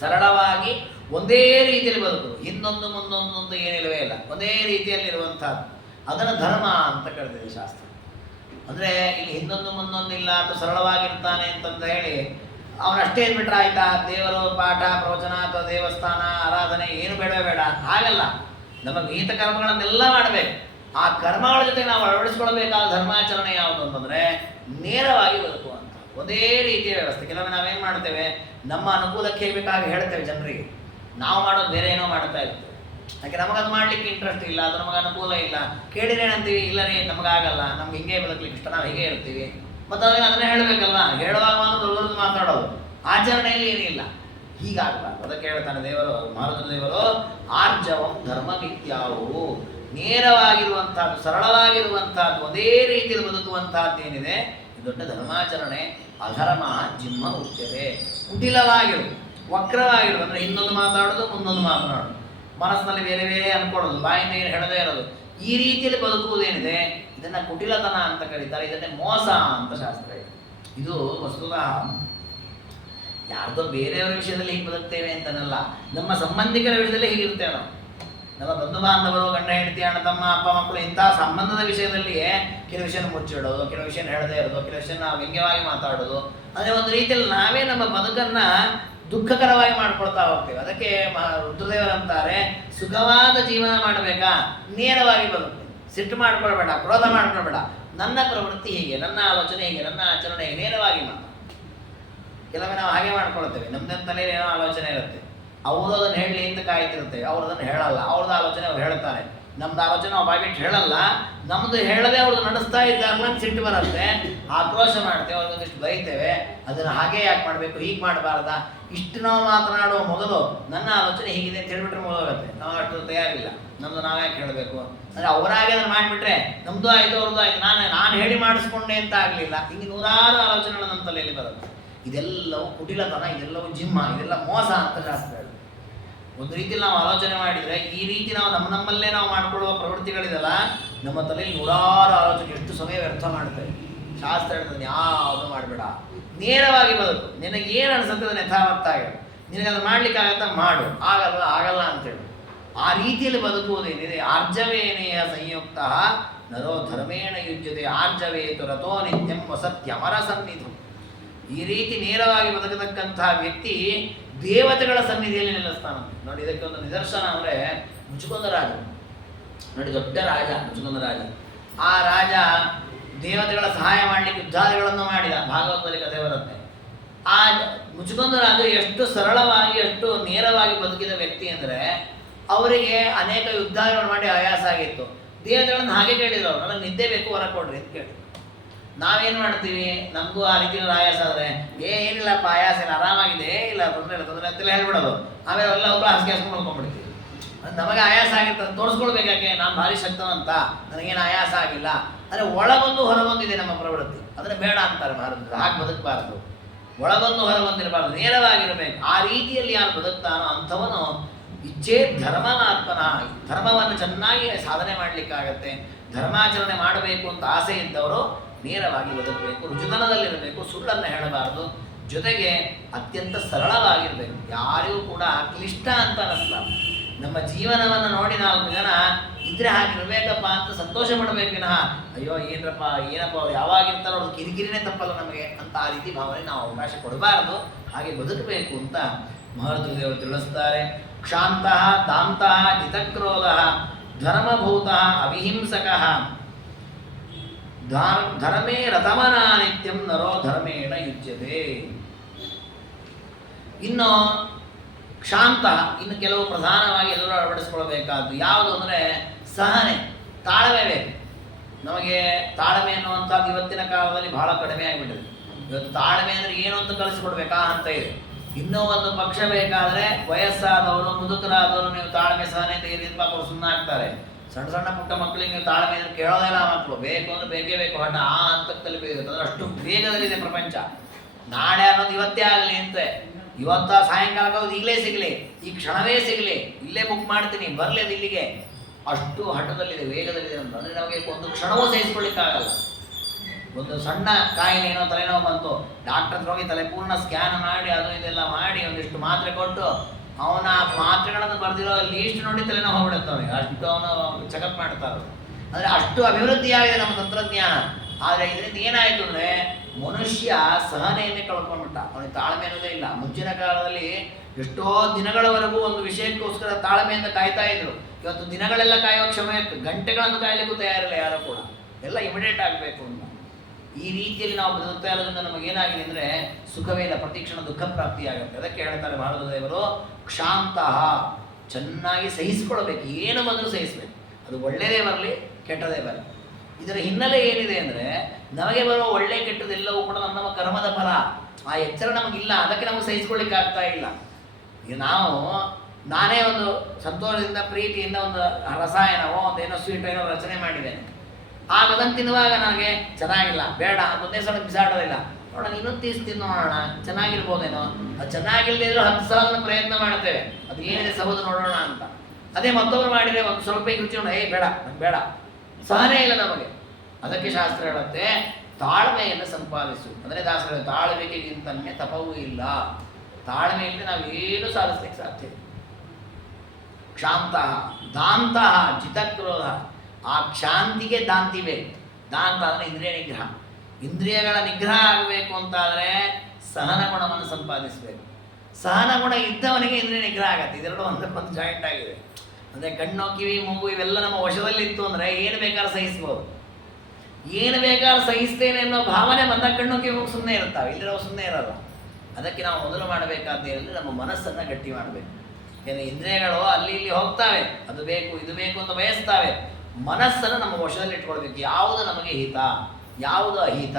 ಸರಳವಾಗಿ ಒಂದೇ ರೀತಿಯಲ್ಲಿ ಬದುಕುದು, ಇನ್ನೊಂದು ಮುಂದೊಂದು ಅಂತ ಏನಿಲ್ಲವೇ ಇಲ್ಲ, ಒಂದೇ ರೀತಿಯಲ್ಲಿರುವಂಥದ್ದು, ಅದನ್ನು ಧರ್ಮ ಅಂತ ಕರೆದಿದೆ ಶಾಸ್ತ್ರ. ಅಂದರೆ ಇಲ್ಲಿ ಹಿಂದೊಂದು ಮುಂದೊಂದಿಲ್ಲ ಅಥವಾ ಸರಳವಾಗಿರ್ತಾನೆ ಅಂತಂತ ಹೇಳಿ ಅವನಷ್ಟೇ ಬಿಟ್ರೆ ಆಯ್ತಾ, ದೇವರು ಪಾಠ ಪ್ರವಚನ ಅಥವಾ ದೇವಸ್ಥಾನ ಆರಾಧನೆ ಏನು ಬೇಡವೇ ಬೇಡ, ಹಾಗಲ್ಲ. ನಮ್ಮ ಗೀತ ಕರ್ಮಗಳನ್ನೆಲ್ಲ ಮಾಡಬೇಕು. ಆ ಕರ್ಮಗಳ ಜೊತೆ ನಾವು ಅಳವಡಿಸ್ಕೊಳ್ಬೇಕಾದ ಧರ್ಮಾಚರಣೆ ಯಾವುದು ಅಂತಂದರೆ ನೇರವಾಗಿ ಬದುಕುವಂಥ ಒಂದೇ ರೀತಿಯ ವ್ಯವಸ್ಥೆ. ಕೆಲವೊಮ್ಮೆ ನಾವೇನು ಮಾಡ್ತೇವೆ, ನಮ್ಮ ಅನುಕೂಲಕ್ಕೆ ಬೇಕಾಗಿ ಹೇಳ್ತೇವೆ ಜನರಿಗೆ, ನಾವು ಮಾಡೋದು ಬೇರೆ ಏನೋ ಮಾಡ್ತಾ ಇರ್ತೇವೆ. ಯಾಕೆ ನಮಗದು ಮಾಡಲಿಕ್ಕೆ ಇಂಟ್ರೆಸ್ಟ್ ಇಲ್ಲ, ಅದು ನಮಗೆ ಅನುಕೂಲ ಇಲ್ಲ. ಕೇಳಿರೇನಂತೀವಿ, ಇಲ್ಲನೇ ನಮಗಾಗಲ್ಲ, ನಮ್ಗೆ ಹಿಂಗೆ ಬದುಕಲಿಕ್ಕೆ ಇಷ್ಟ, ನಾವು ಹೀಗೆ ಇರ್ತೀವಿ. ಮತ್ತು ಅದನ್ನೇ ಹೇಳಬೇಕಲ್ಲ, ಹೇಳುವಾಗ ಮಾತ್ರ ಮಾತಾಡೋದು, ಆಚರಣೆಯಲ್ಲಿ ಏನಿಲ್ಲ. ಹೀಗಾಗಬಾರ್ದು. ಅದಕ್ಕೆ ಹೇಳ್ತಾನೆ ದೇವರು, ಮಾರುತಿ ದೇವರು, ಆರ್ಜವಂ ಧರ್ಮಮಿತ್ಯಾವು. ನೇರವಾಗಿರುವಂತಹದ್ದು, ಸರಳವಾಗಿರುವಂತಹದ್ದು, ಒಂದೇ ರೀತಿಯಲ್ಲಿ ಬದುಕುವಂತಹದ್ದು ಏನಿದೆ, ದೊಡ್ಡ ಧರ್ಮಾಚರಣೆ. ಅಧರ್ಮ ಜಿಮ್ಮ ಉಚ್ಯತೆ. ಕುಟಿಲವಾಗಿರು, ವಕ್ರವಾಗಿರು, ಅಂದರೆ ಇನ್ನೊಂದು ಮಾತಾಡೋದು ಮುಂದೊಂದು ಮಾತನಾಡೋದು, ಮನಸ್ಸಿನಲ್ಲಿ ಬೇರೆ ಬೇರೆ ಅನ್ಕೊಳ್ಳೋದು, ಬಾಯಿಂದ ಏನು ಹೇಳದೇ ಇರೋದು, ಈ ರೀತಿಯಲ್ಲಿ ಬದುಕುವುದೇನಿದೆ ಇದನ್ನ ಕುಟಿಲತನ ಅಂತ ಕರೀತಾರೆ. ಇದನ್ನೇ ಮೋಸ ಅಂತ ಶಾಸ್ತ್ರ ಇದೆ. ಇದು ವಸ್ತುತಃ ಯಾರ್ದೋ ಬೇರೆಯವರ ವಿಷಯದಲ್ಲಿ ಹೀಗೆ ಬದುಕ್ತೇವೆ ಅಂತನಲ್ಲ, ನಮ್ಮ ಸಂಬಂಧಿಕರ ವಿಷಯದಲ್ಲಿ ಹೀಗಿರ್ತೇವೆ ನಾವು. ನಮ್ಮ ಬಂಧು ಬಾಂಧವರು, ಗಂಡ ಹೆಂಡತಿ, ಅಣ್ಣ ತಮ್ಮ, ಅಪ್ಪ ಮಕ್ಕಳು, ಇಂತಹ ಸಂಬಂಧದ ವಿಷಯದಲ್ಲಿಯೇ ಕೆಲವು ವಿಷಯನ ಮುಚ್ಚಿಡೋದು, ಕೆಲವು ವಿಷಯ ಹೇಳದೇ ಇರೋದು, ಕೆಲವು ವಿಷಯ ನಾವು ವ್ಯಂಗ್ಯವಾಗಿ ಮಾತಾಡೋದು. ಅಂದರೆ ಒಂದು ರೀತಿಯಲ್ಲಿ ನಾವೇ ನಮ್ಮ ಬದುಕನ್ನ ದುಃಖಕರವಾಗಿ ಮಾಡ್ಕೊಳ್ತಾ ಹೋಗ್ತೇವೆ. ಅದಕ್ಕೆ ರುದ್ರದೇವರಂತಾರೆ, ಸುಖವಾದ ಜೀವನ ಮಾಡಬೇಕಾ, ನೇರವಾಗಿ ಬದುಕು, ಸಿಟ್ಟು ಮಾಡ್ಕೊಳ್ಬೇಡ, ಕ್ರೋಧ ಮಾಡ್ಕೊಳ್ಬೇಡ, ನನ್ನ ಪ್ರವೃತ್ತಿ ಹೀಗೆ, ನನ್ನ ಆಲೋಚನೆ ಹೀಗೆ, ನನ್ನ ಆಚರಣೆ ಹೀಗೆ, ನೇರವಾಗಿ ಮಾಡ. ಕೆಲವೊಮ್ಮೆ ನಾವು ಹಾಗೆ ಮಾಡ್ಕೊಳ್ತೇವೆ, ನಮ್ದೇ ತಲೆಯಲ್ಲಿ ಏನೋ ಆಲೋಚನೆ ಇರುತ್ತೆ, ಅವರು ಅದನ್ನು ಹೇಳಲಿ ಅಂತ ಕಾಯ್ತಿರ್ತೇವೆ, ಅವ್ರು ಅದನ್ನು ಹೇಳಲ್ಲ, ಅವ್ರದ್ದು ಆಲೋಚನೆ ಅವ್ರು ಹೇಳ್ತಾರೆ, ನಮ್ದು ಆಲೋಚನೆ ನಾವು ಬಾಗಿಟ್ಟು ಹೇಳಲ್ಲ, ನಮ್ದು ಹೇಳದೆ ಅವ್ರದ್ದು ನಡೆಸ್ತಾ ಇದ್ದಾರಲ್ಲ ಅಂತ ಸಿಟ್ಟು ಬರುತ್ತೆ, ಆಕ್ರೋಶ ಮಾಡ್ತೇವೆ, ಅವ್ರಿಗೊಂದಿಷ್ಟು ಬೈತೇವೆ. ಅದನ್ನು ಹಾಗೆ ಯಾಕೆ ಮಾಡಬೇಕು, ಹೀಗೆ ಮಾಡಬಾರ್ದ, ಇಷ್ಟು ನಾವು ಮಾತನಾಡುವ ಮೊದಲು ನನ್ನ ಆಲೋಚನೆ ಹೀಗಿದೆ ಅಂತ ಹೇಳ್ಬಿಟ್ರೆ ಹೋಗುತ್ತೆ. ನಾವು ಅಷ್ಟು ತಯಾರಿಲ್ಲ, ನಮ್ದು ನಾವ್ಯಾಕೆ ಹೇಳಬೇಕು, ಅಂದರೆ ಅವರಾಗೆ ಅದನ್ನು ಮಾಡಿಬಿಟ್ರೆ ನಮ್ಮದು ಆಯಿತು ಅವ್ರದ್ದು ಆಯಿತು, ನಾನು ಹೇಳಿ ಮಾಡಿಸ್ಕೊಂಡೆ ಅಂತ ಆಗಲಿಲ್ಲ. ಹಿಂಗೆ ನೂರಾರು ಆಲೋಚನೆಗಳು ನಮ್ಮ ತಲೆಯಲ್ಲಿ ಬರುತ್ತೆ. ಇದೆಲ್ಲವೂ ಕುಟಿಲತನ, ಇದೆಲ್ಲವೂ ಜಿಮ್ಮ, ಇದೆಲ್ಲ ಮೋಸ ಅಂತ ಶಾಸ್ತ್ರ ಹೇಳಿ. ಒಂದು ರೀತಿಯಲ್ಲಿ ನಾವು ಆಲೋಚನೆ ಮಾಡಿದರೆ, ಈ ರೀತಿ ನಾವು ನಮ್ಮಲ್ಲೇ ನಾವು ಮಾಡಿಕೊಳ್ಳುವ ಪ್ರವೃತ್ತಿಗಳಿದೆಲ್ಲ, ನಮ್ಮ ತಲೆಯಲ್ಲಿ ನೂರಾರು ಆಲೋಚನೆ ಎಷ್ಟು ಸಮಯ ವ್ಯರ್ಥ ಮಾಡ್ತೇವೆ. ಶಾಸ್ತ್ರ ಹೇಳ್ತದೆ, ಯಾವುದು ಮಾಡಬೇಡ, ನೇರವಾಗಿ ಬದುಕು, ನಿನಗೆ ಏನು ಅನಿಸುತ್ತೆ ಅದನ್ನು ಯಥಾವತ್ತಾಗಿ, ನಿನಗೆ ಅದನ್ನು ಮಾಡ್ಲಿಕ್ಕಾಗತ್ತಾ ಮಾಡು, ಆಗಲ್ಲ ಅಂತೇಳಿ ಆ ರೀತಿಯಲ್ಲಿ ಬದುಕುವುದೇನಿದೆ. ಆರ್ಜವೇನೇಯ ಸಂಯುಕ್ತ ನರೋ ಧರ್ಮೇಣ ಯುಜ್ಯತೆ ಆರ್ಜವೇತು ರಥೋ ನಿತ್ಯಂ ವಸತ್ಯಮರ ಸನ್ನಿಧು. ಈ ರೀತಿ ನೇರವಾಗಿ ಬದುಕತಕ್ಕಂತಹ ವ್ಯಕ್ತಿ ದೇವತೆಗಳ ಸನ್ನಿಧಿಯಲ್ಲಿ ನಿಲ್ಲಿಸ್ತಾನಂತೆ. ನೋಡಿ, ಇದಕ್ಕೆ ಒಂದು ನಿದರ್ಶನ ಅಂದರೆ ಮುಚುಕುಂದ ರಾಜ. ನೋಡಿ, ದೊಡ್ಡ ರಾಜ ಮುಚುಕುಂದ ರಾಜ. ಆ ರಾಜ ದೇವತೆಗಳ ಸಹಾಯ ಮಾಡಲಿಕ್ಕೆ ಯುದ್ಧಾದಿಗಳನ್ನು ಮಾಡಿದ. ಭಾಗವತದಲ್ಲಿ ಕಥೆ ಬರುತ್ತೆ. ಆ ಮುಚುಕುಂದ ರಾಜ ಎಷ್ಟು ಸರಳವಾಗಿ ಎಷ್ಟು ನೇರವಾಗಿ ಬದುಕಿದ ವ್ಯಕ್ತಿ ಅಂದರೆ ಅವರಿಗೆ ಅನೇಕ ಯುದ್ಧಗಳನ್ನು ಮಾಡಿ ಆಯಾಸ ಆಗಿತ್ತು. ದೇವತೆಗಳನ್ನು ಹಾಗೆ ಕೇಳಿದ್ರು, ಅವ್ರು ನನಗೆ ನಿದ್ದೆ ಬೇಕು, ಹೊರ ಕೊಡ್ರಿ ಅಂತ ಕೇಳಿ. ನಾವೇನು ಮಾಡ್ತೀವಿ, ನಮಗೂ ಆ ರೀತಿ ಆಯಾಸ ಆದರೆ ಏನಿಲ್ಲಪ್ಪ ಆಯಾಸ ಇಲ್ಲ, ಆರಾಮಾಗಿದೆ, ಇಲ್ಲ ತೊಂದರೆ ಇಲ್ಲ ತೊಂದರೆ ಅಂತೆಲ್ಲ ಹೇಳ್ಬಿಡೋದು. ಆಮೇಲೆ ಎಲ್ಲ ಒಬ್ಬರು ಹಾಸಿಗೆ ಹಾಸ್ಕೊಂಡು ಮಲ್ಕೊಂಡ್ಬಿಡ್ತೀವಿ. ನಮಗೆ ಆಯಾಸ ಆಗಿರ್ತದೆ, ತೋರಿಸ್ಕೊಳ್ಬೇಕಾಕೆ ನಾನು ಭಾರಿ ಶಕ್ತವಂತ, ನನಗೇನು ಆಯಾಸ ಆಗಿಲ್ಲ ಅಂದರೆ ಒಳಗೊಂದು ಹೊರಗೊಂದಿದೆ ನಮ್ಮ ಪ್ರವೃತ್ತಿ. ಅದನ್ನು ಬೇಡ ಅಂತಾರೆ ಭಾರತದಲ್ಲಿ. ಹಾಗೆ ಬದುಕಬಾರ್ದು, ಒಳಗೊಂದು ಹೊರಗೊಂದಿರಬಾರ್ದು, ನೇರವಾಗಿರಬೇಕು. ಆ ರೀತಿಯಲ್ಲಿ ಯಾರು ಬದುಕ್ತಾನೋ ಅಂಥವನು ಇಚ್ಛೆ ಧರ್ಮನಾತ್ಮನ, ಧರ್ಮವನ್ನು ಚೆನ್ನಾಗಿ ಸಾಧನೆ ಮಾಡಲಿಕ್ಕಾಗತ್ತೆ. ಧರ್ಮಾಚರಣೆ ಮಾಡಬೇಕು ಅಂತ ಆಸೆ ಇದ್ದವರು ನೇರವಾಗಿ ಬದುಕಬೇಕು, ರುಜುತನದಲ್ಲಿರಬೇಕು, ಸುಳ್ಳನ್ನು ಹೇಳಬಾರದು, ಜೊತೆಗೆ ಅತ್ಯಂತ ಸರಳವಾಗಿರಬೇಕು. ಯಾರಿಗೂ ಕೂಡ ಕ್ಲಿಷ್ಟ ಅಂತ ಅನ್ನಿಸ್ತಾ. ನಮ್ಮ ಜೀವನವನ್ನು ನೋಡಿ 4 ಜನ ಇದ್ರೆ ಹಾಗಿರ್ಬೇಕಪ್ಪ ಅಂತ ಸಂತೋಷ ಪಡಬೇಕು ವಿನಃ ಅಯ್ಯೋ ಏನಪ್ಪ ಅವ್ರು ಯಾವಾಗಿರ್ತಾರೋ ಅವ್ರದ್ದು ಕಿರಿಕಿರಿನೇ ತಪ್ಪಲ್ಲ ನಮಗೆ ಅಂತ ಆ ರೀತಿ ಭಾವನೆ ನಾವು ಅವಕಾಶ ಕೊಡಬಾರದು. ಹಾಗೆ ಬದುಕಬೇಕು ಅಂತ ಮಹರ್ಷಿದೇವರು ತಿಳಿಸ್ತಾರೆ. ಕ್ಷಾಂತಃ ದಾಂತಃ ಜಿತಕ್ರೋಧಃ ಧರ್ಮಭೂತಃ ಅವಿಹಿಂಸಕಃ ಧರ್ಮೇ ರಥಮನ ನಿತ್ಯಂ ನರೋ ಧರ್ಮೇಣ ಯುಜ್ಯತೆ. ಇನ್ನು ಕ್ಷಾಂತ, ಇನ್ನು ಕೆಲವು ಪ್ರಧಾನವಾಗಿ ಎಲ್ಲರೂ ಅಳವಡಿಸ್ಕೊಳ್ಬೇಕಾದ್ದು ಯಾವುದು ಅಂದರೆ ಸಹನೆ, ತಾಳ್ಮೆ ಬೇಕು. ನಮಗೆ ತಾಳ್ಮೆ ಅನ್ನುವಂಥದ್ದು ಇವತ್ತಿನ ಕಾಲದಲ್ಲಿ ಬಹಳ ಕಡಿಮೆ ಆಗಿಬಿಟ್ಟಿದೆ. ಇವತ್ತು ತಾಳ್ಮೆ ಅಂದರೆ ಏನು ಅಂತ ಕಲಿಸ್ಕೊಡ್ಬೇಕಾ ಅಂತ ಇದೆ. ಇನ್ನೂ ಒಂದು ಪಕ್ಷ ಬೇಕಾದರೆ ವಯಸ್ಸಾದವರು ಮುದುಕರಾದವರು ನೀವು ತಾಳ್ಮೆ ಸಹನೆ ತೆಗೆದು ಪಾಪ ಸುಮ್ಮನೆ ಆಗ್ತಾರೆ. ಸಣ್ಣ ಸಣ್ಣ ಪುಟ್ಟ ಮಕ್ಕಳಿಗೆ ನೀವು ತಾಳ್ಮೆ ಅಂದರೆ ಕೇಳೋದಿಲ್ಲ. ಮಕ್ಕಳು ಬೇಕು ಅಂದರೆ ಬೇಕೇ ಬೇಕು, ಹಠ ಆ ಹಂತಕ್ಕೆ ಬೇಕು. ಅಂದರೆ ಅಷ್ಟು ವೇಗದಲ್ಲಿದೆ ಪ್ರಪಂಚ. ನಾಳೆ ಅನ್ನೋದು ಇವತ್ತೇ ಆಗಲಿ ಅಂತೆ. ಇವತ್ತ ಸಾಯಂಕಾಲಕ್ಕೆ ಹೋಗಿ ಈಗಲೇ ಸಿಗಲಿ, ಈ ಕ್ಷಣವೇ ಸಿಗಲಿ, ಇಲ್ಲೇ ಬುಕ್ ಮಾಡ್ತೀನಿ, ಬರಲಿ ಅದು ಇಲ್ಲಿಗೆ, ಅಷ್ಟು ಹಠದಲ್ಲಿದೆ, ವೇಗದಲ್ಲಿದೆ ಅಂತ. ಅಂದರೆ ನಮಗೆ ಒಂದು ಕ್ಷಣವೂ ಸಹಿಸ್ಕೊಳ್ಳಿಕ್ಕಾಗಲ್ಲ. ಒಂದು ಸಣ್ಣ ಕಾಯಿಲೆ ಏನೋ ತಲೆನೋವು ಬಂತು, ಡಾಕ್ಟರ್ ಹತ್ರ ಹೋಗಿ ತಲೆ ಪೂರ್ಣ ಸ್ಕ್ಯಾನ್ ಮಾಡಿ ಅದು ಇದೆಲ್ಲ ಮಾಡಿ ಒಂದಿಷ್ಟು ಮಾತ್ರೆ ಕೊಟ್ಟು ಅವನ ಮಾತ್ರೆಗಳನ್ನು ಬರೆದಿರೋ ಲೀಸ್ಟ್ ನೋಡಿ ತಲೆನೋವು ಹೋಗ್ಬಿಡುತ್ತೆ ಅವನಿಗೆ. ಅಷ್ಟು ಅವನು ಚೆಕಪ್ ಮಾಡ್ತಾರೆ. ಅಂದರೆ ಅಷ್ಟು ಅಭಿವೃದ್ಧಿಯಾಗಿದೆ ನಮ್ಮ ತಂತ್ರಜ್ಞಾನ. ಆದರೆ ಇದರಿಂದ ಏನಾಯಿತು ಅಂದರೆ ಮನುಷ್ಯ ಸಹನೆಯನ್ನೇ ಕಳ್ಕೊಂಡ್ಬಿಟ್ಟ. ಅವನಿಗೆ ತಾಳ್ಮೆ ಅನ್ನೋದೇ ಇಲ್ಲ. ಮುಂಚಿನ ಕಾಲದಲ್ಲಿ ಎಷ್ಟೋ ದಿನಗಳವರೆಗೂ ಒಂದು ವಿಷಯಕ್ಕೋಸ್ಕರ ತಾಳ್ಮೆಯಿಂದ ಕಾಯ್ತಾ ಇದ್ರು. ಇವತ್ತು ದಿನಗಳೆಲ್ಲ ಕಾಯುವ ಕ್ಷಮೆ, ಗಂಟೆಗಳನ್ನು ಕಾಯಲಿಕ್ಕೂ ತಯಾರಿಲ್ಲ ಯಾರು ಕೂಡ. ಎಲ್ಲ ಇಮಿಡಿಯೇಟ್ ಆಗಬೇಕು ಅಂತ. ಈ ರೀತಿಯಲ್ಲಿ ನಾವು ಬದುಕ್ತಾ ಇರೋದ್ರಿಂದ ನಮಗೇನಾಗಿದೆ ಅಂದರೆ ಸುಖವೇ ಇಲ್ಲ, ಪ್ರತಿಕ್ಷಣ ದುಃಖ ಪ್ರಾಪ್ತಿಯಾಗುತ್ತೆ. ಅದಕ್ಕೆ ಹೇಳ್ತಾರೆ ಭಾರತ ದೇವರು, ಕ್ಷಾಂತಃ, ಚೆನ್ನಾಗಿ ಸಹಿಸ್ಕೊಳ್ಬೇಕು. ಏನು ಬಂದರೂ ಸಹಿಸಬೇಕು. ಅದು ಒಳ್ಳೆಯದೇ ಬರಲಿ ಕೆಟ್ಟದೇ ಬರಲಿ. ಇದರ ಹಿನ್ನೆಲೆ ಏನಿದೆ ಅಂದರೆ ನಮಗೆ ಬರುವ ಒಳ್ಳೆ ಕೆಟ್ಟದೆಲ್ಲವೂ ಕೂಡ ನಮ್ಮ ಕರ್ಮದ ಫಲ. ಆ ಎಚ್ಚರ ನಮಗಿಲ್ಲ, ಅದಕ್ಕೆ ನಮಗೆ ಸಹಿಸ್ಕೊಳ್ಳಿಕ್ಕೆ ಆಗ್ತಾ ಇಲ್ಲ. ಈಗ ನಾನೇ ಒಂದು ಸಂತೋಷದಿಂದ ಪ್ರೀತಿಯಿಂದ ಒಂದು ರಸಾಯನವೋ ಒಂದು ಏನೋ ಸ್ವೀಟ್ ಏನೋ ರಚನೆ ಮಾಡಿದ್ದೇನೆ. ಆಗ ಅದನ್ನು ತಿನ್ನುವಾಗ ನನಗೆ ಚೆನ್ನಾಗಿಲ್ಲ, ಬೇಡ, ಅದೊಂದೇ ಸಲ ಬಿಸಾಡೋದಿಲ್ಲ, ನೋಡೋಣ ಇನ್ನೊಂದು ತೀಸ್ ತಿನ್ನೋಣ, ಚೆನ್ನಾಗಿರ್ಬೋದೇನೋ. ಅದು ಚೆನ್ನಾಗಿಲ್ಲದೆ ಇದ್ರೂ 10 ಸಲ ಪ್ರಯತ್ನ ಮಾಡ್ತೇವೆ, ಅದು ಏನಿದೆ ಸಬದು ನೋಡೋಣ ಅಂತ. ಅದೇ ಮತ್ತೊಬ್ಬರು ಮಾಡಿದರೆ ಒಂದು ಸ್ವಲ್ಪ ರುಚಿ ಬೇಡ, ನಂಗೆ ಬೇಡ, ಸಹನೆ ಇಲ್ಲ ನಮಗೆ. ಅದಕ್ಕೆ ಶಾಸ್ತ್ರ ಹೇಳುತ್ತೆ ತಾಳ್ಮೆಯನ್ನು ಸಂಪಾದಿಸು. ಅಂದರೆ ದಾಸರ ತಾಳ್ಮೆಗಿಂತನೇ ತಪವೂ ಇಲ್ಲ. ತಾಳ್ಮೆ ಇಲ್ಲದೆ ನಾವೇನು ಸಾಧಿಸ್ಲಿಕ್ಕೆ ಸಾಧ್ಯ. ಕ್ಷಾಂತಃ ದಾಂತಃ ಜಿತಕ್ರೋಧ. ಆ ಕ್ಷಾಂತಿಗೆ ದಾಂತಿ ಬೇಕು. ದಾಂತ ಅಂದರೆ ಇಂದ್ರಿಯ ನಿಗ್ರಹ. ಇಂದ್ರಿಯಗಳ ನಿಗ್ರಹ ಆಗಬೇಕು ಅಂತಾದರೆ ಸಹನ ಗುಣವನ್ನು ಸಂಪಾದಿಸಬೇಕು. ಸಹನ ಗುಣ ಇದ್ದವನಿಗೆ ಇಂದ್ರಿಯ ನಿಗ್ರಹ ಆಗತ್ತೆ. ಇದೆರಡು ಒಂದಕ್ಕೊಂದು ಜಾಯಿಂಟ್ ಆಗಿದೆ. ಅಂದರೆ ಕಣ್ಣು ಕಿವಿ ಮೂಗು ಇವೆಲ್ಲ ನಮ್ಮ ವಶದಲ್ಲಿತ್ತು ಅಂದರೆ ಏನು ಬೇಕಾದ್ರೂ ಸಹಿಸ್ಬೋದು. ಏನು ಬೇಕಾದ್ರೂ ಸಹಿಸ್ತೇನೆ ಅನ್ನೋ ಭಾವನೆ ಬಂದಾಗ ಕಣ್ಣು ಕಿವಿ ಮೂಗು ಸುಮ್ಮನೆ ಇರ್ತಾವೆ, ಇಲ್ಲಿರೋ ಸುಮ್ಮನೆ ಇರಲ್ಲ. ಅದಕ್ಕೆ ನಾವು ಮೊದಲು ಮಾಡಬೇಕಾದ್ದೇನೆಂದರೆ ನಮ್ಮ ಮನಸ್ಸನ್ನು ಗಟ್ಟಿ ಮಾಡಬೇಕು. ಏಕೆಂದರೆ ಇಂದ್ರಿಯಗಳು ಅಲ್ಲಿ ಇಲ್ಲಿ ಹೋಗ್ತಾವೆ, ಅದು ಬೇಕು ಇದು ಬೇಕು ಅಂತ ಬಯಸ್ತಾವೆ. ಮನಸ್ಸನ್ನು ನಮ್ಮ ವಶದಲ್ಲಿ ಇಟ್ಕೊಳ್ಬೇಕು. ಯಾವುದು ನಮಗೆ ಹಿತ, ಯಾವುದು ಅಹಿತ,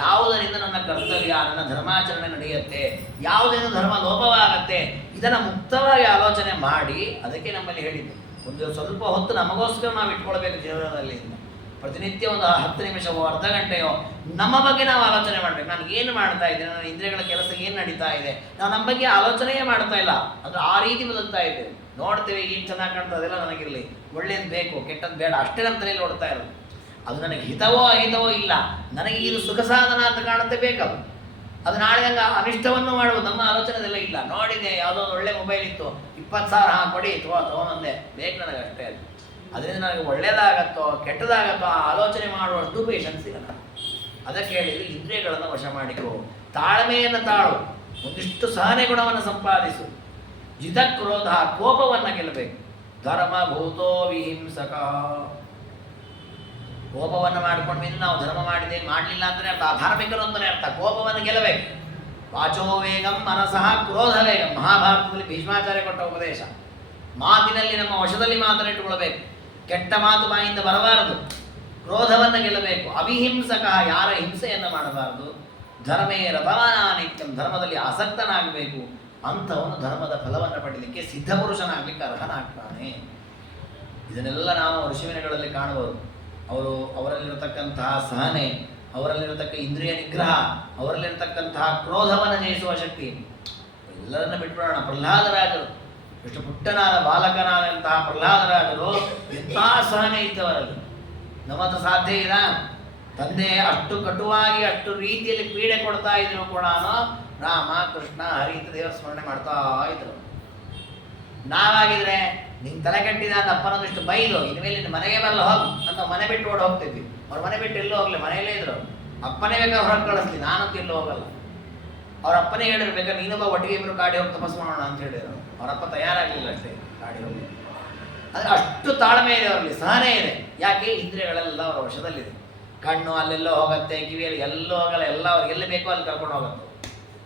ಯಾವುದರಿಂದ ನನ್ನ ಕರ್ತವ್ಯ ನನ್ನ ಧರ್ಮಾಚರಣೆ ನಡೆಯುತ್ತೆ, ಯಾವುದರಿಂದ ಧರ್ಮ ಲೋಪವಾಗತ್ತೆ, ಇದನ್ನು ಮುಕ್ತವಾಗಿ ಆಲೋಚನೆ ಮಾಡಿ. ಅದಕ್ಕೆ ನಮ್ಮಲ್ಲಿ ಹೇಳಿದ್ದು ಒಂದು ಸ್ವಲ್ಪ ಹೊತ್ತು ನಮಗೋಸ್ಕರ ನಾವು ಇಟ್ಕೊಳ್ಬೇಕು ಜೀವನದಲ್ಲಿ. ಪ್ರತಿನಿತ್ಯ ಒಂದು 10 ನಿಮಿಷವೋ ಅರ್ಧ ಗಂಟೆಯೋ ನಮ್ಮ ಬಗ್ಗೆ ನಾವು ಆಲೋಚನೆ ಮಾಡಬೇಕು. ನಾನು ಏನು ಮಾಡ್ತಾ ಇದ್ದೇನೆ, ನನ್ನ ಇಂದ್ರಿಯಗಳ ಕೆಲಸ ಏನು ನಡೀತಾ ಇದೆ, ನಾವು ನಮ್ಮ ಬಗ್ಗೆ ಆಲೋಚನೆಯೇ ಮಾಡ್ತಾ ಇಲ್ಲ. ಅದು ಆ ರೀತಿ ಬದುಕ್ತಾ ಇದ್ದೇವೆ. ನೋಡ್ತೇವೆ ಏನು ಚೆನ್ನಾಗಿ ಕಾಣ್ತದೆ, ಅದೆಲ್ಲ ನನಗಿರಲಿ, ಒಳ್ಳೇದು ಬೇಕು ಕೆಟ್ಟದ್ದು ಬೇಡ, ಅಷ್ಟೇ ನಮ್ಮ ತಲೆಯಲ್ಲಿ ಓಡ್ತಾ ಇರೋದು. ಅದು ನನಗೆ ಹಿತವೋ ಅಹಿತವೋ ಇಲ್ಲ, ನನಗೆ ಇದು ಸುಖ ಸಾಧನ ಅಂತ ಕಾಣುತ್ತೆ, ಬೇಕದು. ಅದು ನಾಳೆ ನಂಗೆ ಅನಿಷ್ಟವನ್ನು ಮಾಡುವುದು. ನಮ್ಮ ಆಲೋಚನೆದೆಲ್ಲ ಇಲ್ಲ. ನೋಡಿದೆ ಯಾವುದೋ ಒಂದು ಒಳ್ಳೆ ಮೊಬೈಲ್ ಇತ್ತು, 20,000 ಕೊಡಿ ತೊಗೊಂಬಂದೆ, ಬೇಕು ನನಗೆ ಅಷ್ಟೇ. ಅದು ಅದರಿಂದ ನನಗೆ ಒಳ್ಳೇದಾಗತ್ತೋ ಕೆಟ್ಟದಾಗತ್ತೋ ಆ ಆಲೋಚನೆ ಮಾಡುವಷ್ಟು ಪೇಷನ್ಸ್ ಇರಲ್ಲ. ಅದಕ್ಕೆ ಹೇಳಿದ್ರು ಇಂದ್ರಿಯಗಳನ್ನು ವಶ ಮಾಡಿಕೊ, ತಾಳ್ಮೆಯನ್ನು ತಾಳು, ಒಂದಿಷ್ಟು ಸಹನೆ ಗುಣವನ್ನು ಸಂಪಾದಿಸು, ಜಿತಕ್ರೋಧ ಕೋಪವನ್ನು ಗೆಲ್ಲಬೇಕು. ಧರ್ಮ ಭೂತೋ ವಿಹಿಂಸಕ. ಕೋಪವನ್ನು ಮಾಡ್ಕೊಂಡ್ಮೇಲೆ ನಾವು ಧರ್ಮ ಮಾಡಲಿಲ್ಲ ಅಂತಲೇ ಅರ್ಥ, ಅಧಾರ್ಮಿಕರು ಅಂತಲೇ ಅರ್ಥ. ಕೋಪವನ್ನು ಗೆಲ್ಲಬೇಕು. ವಾಚೋ ವೇಗಂ ಮನಸಃ ಕ್ರೋಧ ವೇಗಂ, ಮಹಾಭಾರತದಲ್ಲಿ ಭೀಷ್ಮಾಚಾರ್ಯ ಕೊಟ್ಟ ಉಪದೇಶ. ಮಾತಿನಲ್ಲಿ ನಮ್ಮ ವಶದಲ್ಲಿ ಮಾತನ್ನಿಟ್ಟುಕೊಳ್ಬೇಕು, ಕೆಟ್ಟ ಮಾತು ಬಾಯಿಂದ ಬರಬಾರದು, ಕ್ರೋಧವನ್ನು ಗೆಲ್ಲಬೇಕು. ಅವಿಹಿಂಸಕ, ಯಾರ ಹಿಂಸೆಯನ್ನು ಮಾಡಬಾರದು. ಧರ್ಮೇ ರತಮಾನಾನಿತ್ಯಂ, ಧರ್ಮದಲ್ಲಿ ಆಸಕ್ತನಾಗಬೇಕು. ಅಂಥವನು ಧರ್ಮದ ಫಲವನ್ನು ಪಡೀಲಿಕ್ಕೆ ಸಿದ್ಧಪುರುಷನಾಗಲಿಕ್ಕೆ ಅರ್ಹನಾಗ್ತಾನೆ. ಇದನ್ನೆಲ್ಲ ನಾವು ಋಷಿವಿನಗಳಲ್ಲಿ ಕಾಣಬಹುದು. ಅವರಲ್ಲಿರತಕ್ಕಂತಹ ಸಹನೆ, ಅವರಲ್ಲಿರತಕ್ಕ ಇಂದ್ರಿಯ ನಿಗ್ರಹ, ಅವರಲ್ಲಿರತಕ್ಕಂತಹ ಕ್ರೋಧವನ್ನು ಜಯಿಸುವ ಶಕ್ತಿ. ಎಲ್ಲರನ್ನ ಬಿಟ್ಬಿಡೋಣ. ಪ್ರಹ್ಲಾದರಾಜರು, ಎಷ್ಟು ಪುಟ್ಟನಾದ ಬಾಲಕನಾದಂತಹ ಪ್ರಹ್ಲಾದರಾಜರು ಎಂಥ ಸಹನೆ ಇದ್ದವರಲ್ಲಿ. ನಮ್ಮದು ಸಾಧ್ಯ ಇಲ್ಲ. ತಂದೆ ಅಷ್ಟು ಕಟುವಾಗಿ ಅಷ್ಟು ರೀತಿಯಲ್ಲಿ ಪೀಡೆ ಕೊಡ್ತಾ ಇದ್ರು ಕೂಡ ರಾಮ ಕೃಷ್ಣ ಹರಿ ದೇವರ ಸ್ಮರಣೆ ಮಾಡ್ತಾ ಇದ್ರು. ನಾವಾಗಿದ್ರೆ ನಿಂಗೆ ತಲೆ ಕೆಟ್ಟಿದ ಅಂತ ಅಪ್ಪನೊಂದಿಷ್ಟು ಬೈದು ಇನ್ಮೇಲೆ ನಿನ್ನ ಮನೆಗೆ ಬರಲ್ಲ ಹೋಗಿ ಅಂತ ಮನೆ ಬಿಟ್ಟು ಓಡಿ ಹೋಗ್ತಿದ್ವಿ. ಅವ್ರ ಮನೆ ಬಿಟ್ಟು ಎಲ್ಲೂ ಹೋಗ್ಲಿ, ಮನೆಯಲ್ಲೇ ಇದ್ರು. ಅಪ್ಪನೇ ಬೇಕಾದ್ರೆ ಹೊರಗೆ ಕಳಿಸ್ಲಿ, ನಾನಂತೂ ಎಲ್ಲೂ ಹೋಗಲ್ಲ. ಅವ್ರ ಅಪ್ಪನೇ ಹೇಳಿರ್ಬೇಕಾದ್ರೆ ನೀನೊಬ್ಬ ಒಟ್ಟಿಗೆ ಇಬ್ಬರು ಕಾಡಿ ಹೋಗಿ ತಪಸ್ ಮಾಡೋಣ ಅಂತ ಹೇಳಿದ್ರು. ಅವರಪ್ಪ ತಯಾರಾಗಲಿಲ್ಲ ಅಷ್ಟೇ ಕಾಡಿ ಹೋಗಿ. ಆದರೆ ಅಷ್ಟು ತಾಳ್ಮೆ ಇದೆ ಅವರಲ್ಲಿ, ಸಹನೆ ಇದೆ. ಯಾಕೆ? ಇಂದ್ರಿಯಗಳೆಲ್ಲ ಅವರ ವಶದಲ್ಲಿದೆ. ಕಣ್ಣು ಅಲ್ಲೆಲ್ಲೋ ಹೋಗುತ್ತೆ, ಕಿವಿಯಲ್ಲಿ ಎಲ್ಲೋ ಹೋಗಲ್ಲ, ಎಲ್ಲ ಅವ್ರಿಗೆ ಎಲ್ಲಿ ಬೇಕೋ ಅಲ್ಲಿ ಕರ್ಕೊಂಡು ಹೋಗುತ್ತೆ.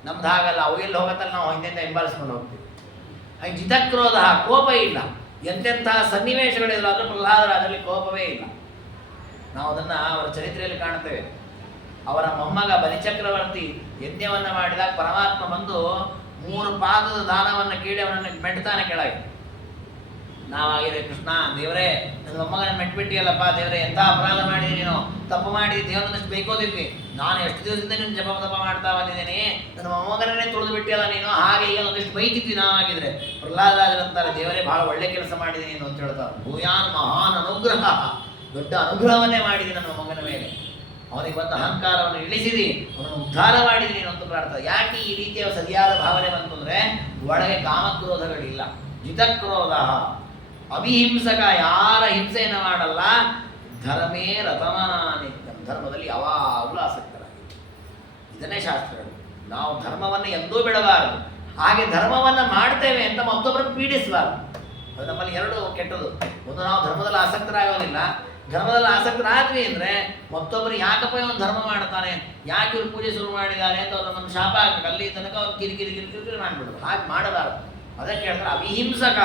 ನಮ್ದು ಹಾಗಲ್ಲ, ಅವು ಎಲ್ಲಿ ಹೋಗತ್ತಲ್ಲ ನಾವು ಹಿಂದೆಯಿಂದ ಹಿಂಬಾಲಿಸ್ಕೊಂಡು ಹೋಗ್ತೀವಿ. ಹಾಗೆ ಜಿತಕ್ರೋಧ, ಕೋಪ ಇಲ್ಲ. ಎಂತೆಂತಹ ಸನ್ನಿವೇಶಗಳಿದ್ರು ಆದರೂ ಪ್ರಹ್ಲಾದರಾಜರಲ್ಲಿ ಕೋಪವೇ ಇಲ್ಲ. ನಾವು ಅದನ್ನು ಅವರ ಚರಿತ್ರೆಯಲ್ಲಿ ಕಾಣ್ತೇವೆ. ಅವರ ಮೊಮ್ಮಗ ಬಲಿಚಕ್ರವರ್ತಿ ಯಜ್ಞವನ್ನು ಮಾಡಿದಾಗ ಪರಮಾತ್ಮ ಬಂದು 3 ಪಾದದ ದಾನವನ್ನು ಕೇಳಿ ಅವನನ್ನು ಮೆಟ್ತಾನೆ ಕೆಳಗೆ. ನಾವಾಗಿದೆ, ಕೃಷ್ಣ ದೇವರೇ ನನ್ನ ಮೊಮ್ಮಗನ ಮೆಟ್ಬಿಟ್ಟಿಯಲ್ಲಪ್ಪ ದೇವರೇ, ಎಂಥ ಅಪರಾಧ ಮಾಡಿದೆ ನೀನು, ತಪ್ಪು ಮಾಡಿ ದೇವರನ್ನಷ್ಟು ಬೇಕೋದಿದ್ವಿ. ನಾನು ಎಷ್ಟು ದಿವಸದಿಂದ ನೀನು ಜಪ ತಪ ಮಾಡ್ತಾ ಬಂದಿದ್ದೇನೆ, ನನ್ನ ಮೊಮ್ಮಗನನ್ನೇ ತುಳಿದು ಬಿಟ್ಟಿಯಲ್ಲ ನೀನು. ಹಾಗೆ ಈಗ ಒಂದಿಷ್ಟು ಬೈತಿದ್ವಿ ನಾವಾಗಿದ್ರೆ. ಪ್ರಹ್ಲಾದರಾಜರಂತಾರೆ, ದೇವರೇ ಬಹಳ ಒಳ್ಳೆ ಕೆಲಸ ಮಾಡಿದೆ ನೀನು ಅಂತ ಹೇಳ್ತಾರೆ. ಭೂಯಾನ್ ಮಹಾನ್ ಅನುಗ್ರಹ, ದೊಡ್ಡ ಅನುಗ್ರಹವನ್ನೇ ಮಾಡಿದೆ ನನ್ನ ಮೊಮ್ಮಗನ ಮೇಲೆ. ಅವನಿಗೆ ಬಂದ ಅಹಂಕಾರವನ್ನು ಇಳಿಸಿದಿ, ಅವನನ್ನು ಉದ್ಧಾರ ಮಾಡಿದಿ ಅಂತ ಪ್ರಾರ್ಥನೆ. ಯಾಕೆ ಈ ರೀತಿಯ ಸರಿಯಾದ ಭಾವನೆ ಬಂತು ಅಂದರೆ, ಒಳಗೆ ಕಾಮಕ್ರೋಧಗಳಿಲ್ಲ. ಜಿತಕ್ರೋಧ, ಅವಿಹಿಂಸಕ, ಯಾರ ಹಿಂಸೆಯನ್ನು ಮಾಡಲ್ಲ. ಧರ್ಮೇ ರತಮಾನಿತ್ಯಂ, ಧರ್ಮದಲ್ಲಿ ಯಾವಾಗಲೂ ಆಸಕ್ತರಾಗಿದೆ. ಇದನ್ನೇ ಶಾಸ್ತ್ರಗಳು. ನಾವು ಧರ್ಮವನ್ನು ಎಂದೂ ಬಿಡಬಾರದು. ಹಾಗೆ ಧರ್ಮವನ್ನು ಮಾಡ್ತೇವೆ ಅಂತ ಮತ್ತೊಬ್ಬರನ್ನು ಪೀಡಿಸಬಾರದು. ಅದು ನಮ್ಮಲ್ಲಿ ಎರಡು ಕೆಟ್ಟದು. ಒಂದು, ನಾವು ಧರ್ಮದಲ್ಲಿ ಆಸಕ್ತರಾಗೋದಿಲ್ಲ. ಧರ್ಮದಲ್ಲಿ ಆಸಕ್ತರಾದ್ವಿ ಅಂದರೆ ಮತ್ತೊಬ್ಬರು ಯಾಕಪ್ಪ ಇವನು ಧರ್ಮ ಮಾಡ್ತಾನೆ, ಯಾಕೆ ಇವ್ರು ಪೂಜೆ ಶುರು ಮಾಡಿದ್ದಾರೆ ಅಂತ ಅವ್ರು ನಮ್ಮನ್ನು ಶಾಪ ಹಾಕಬೇಕು. ಅಲ್ಲಿ ತನಕ ಅವ್ರು ಕಿರಿಕಿರಿ ಮಾಡಿಬಿಡೋದು. ಹಾಗೆ ಮಾಡಬಾರದು. ಅದಕ್ಕೆ ಹೇಳ್ತಾರೆ ಅವಿಹಿಂಸಕ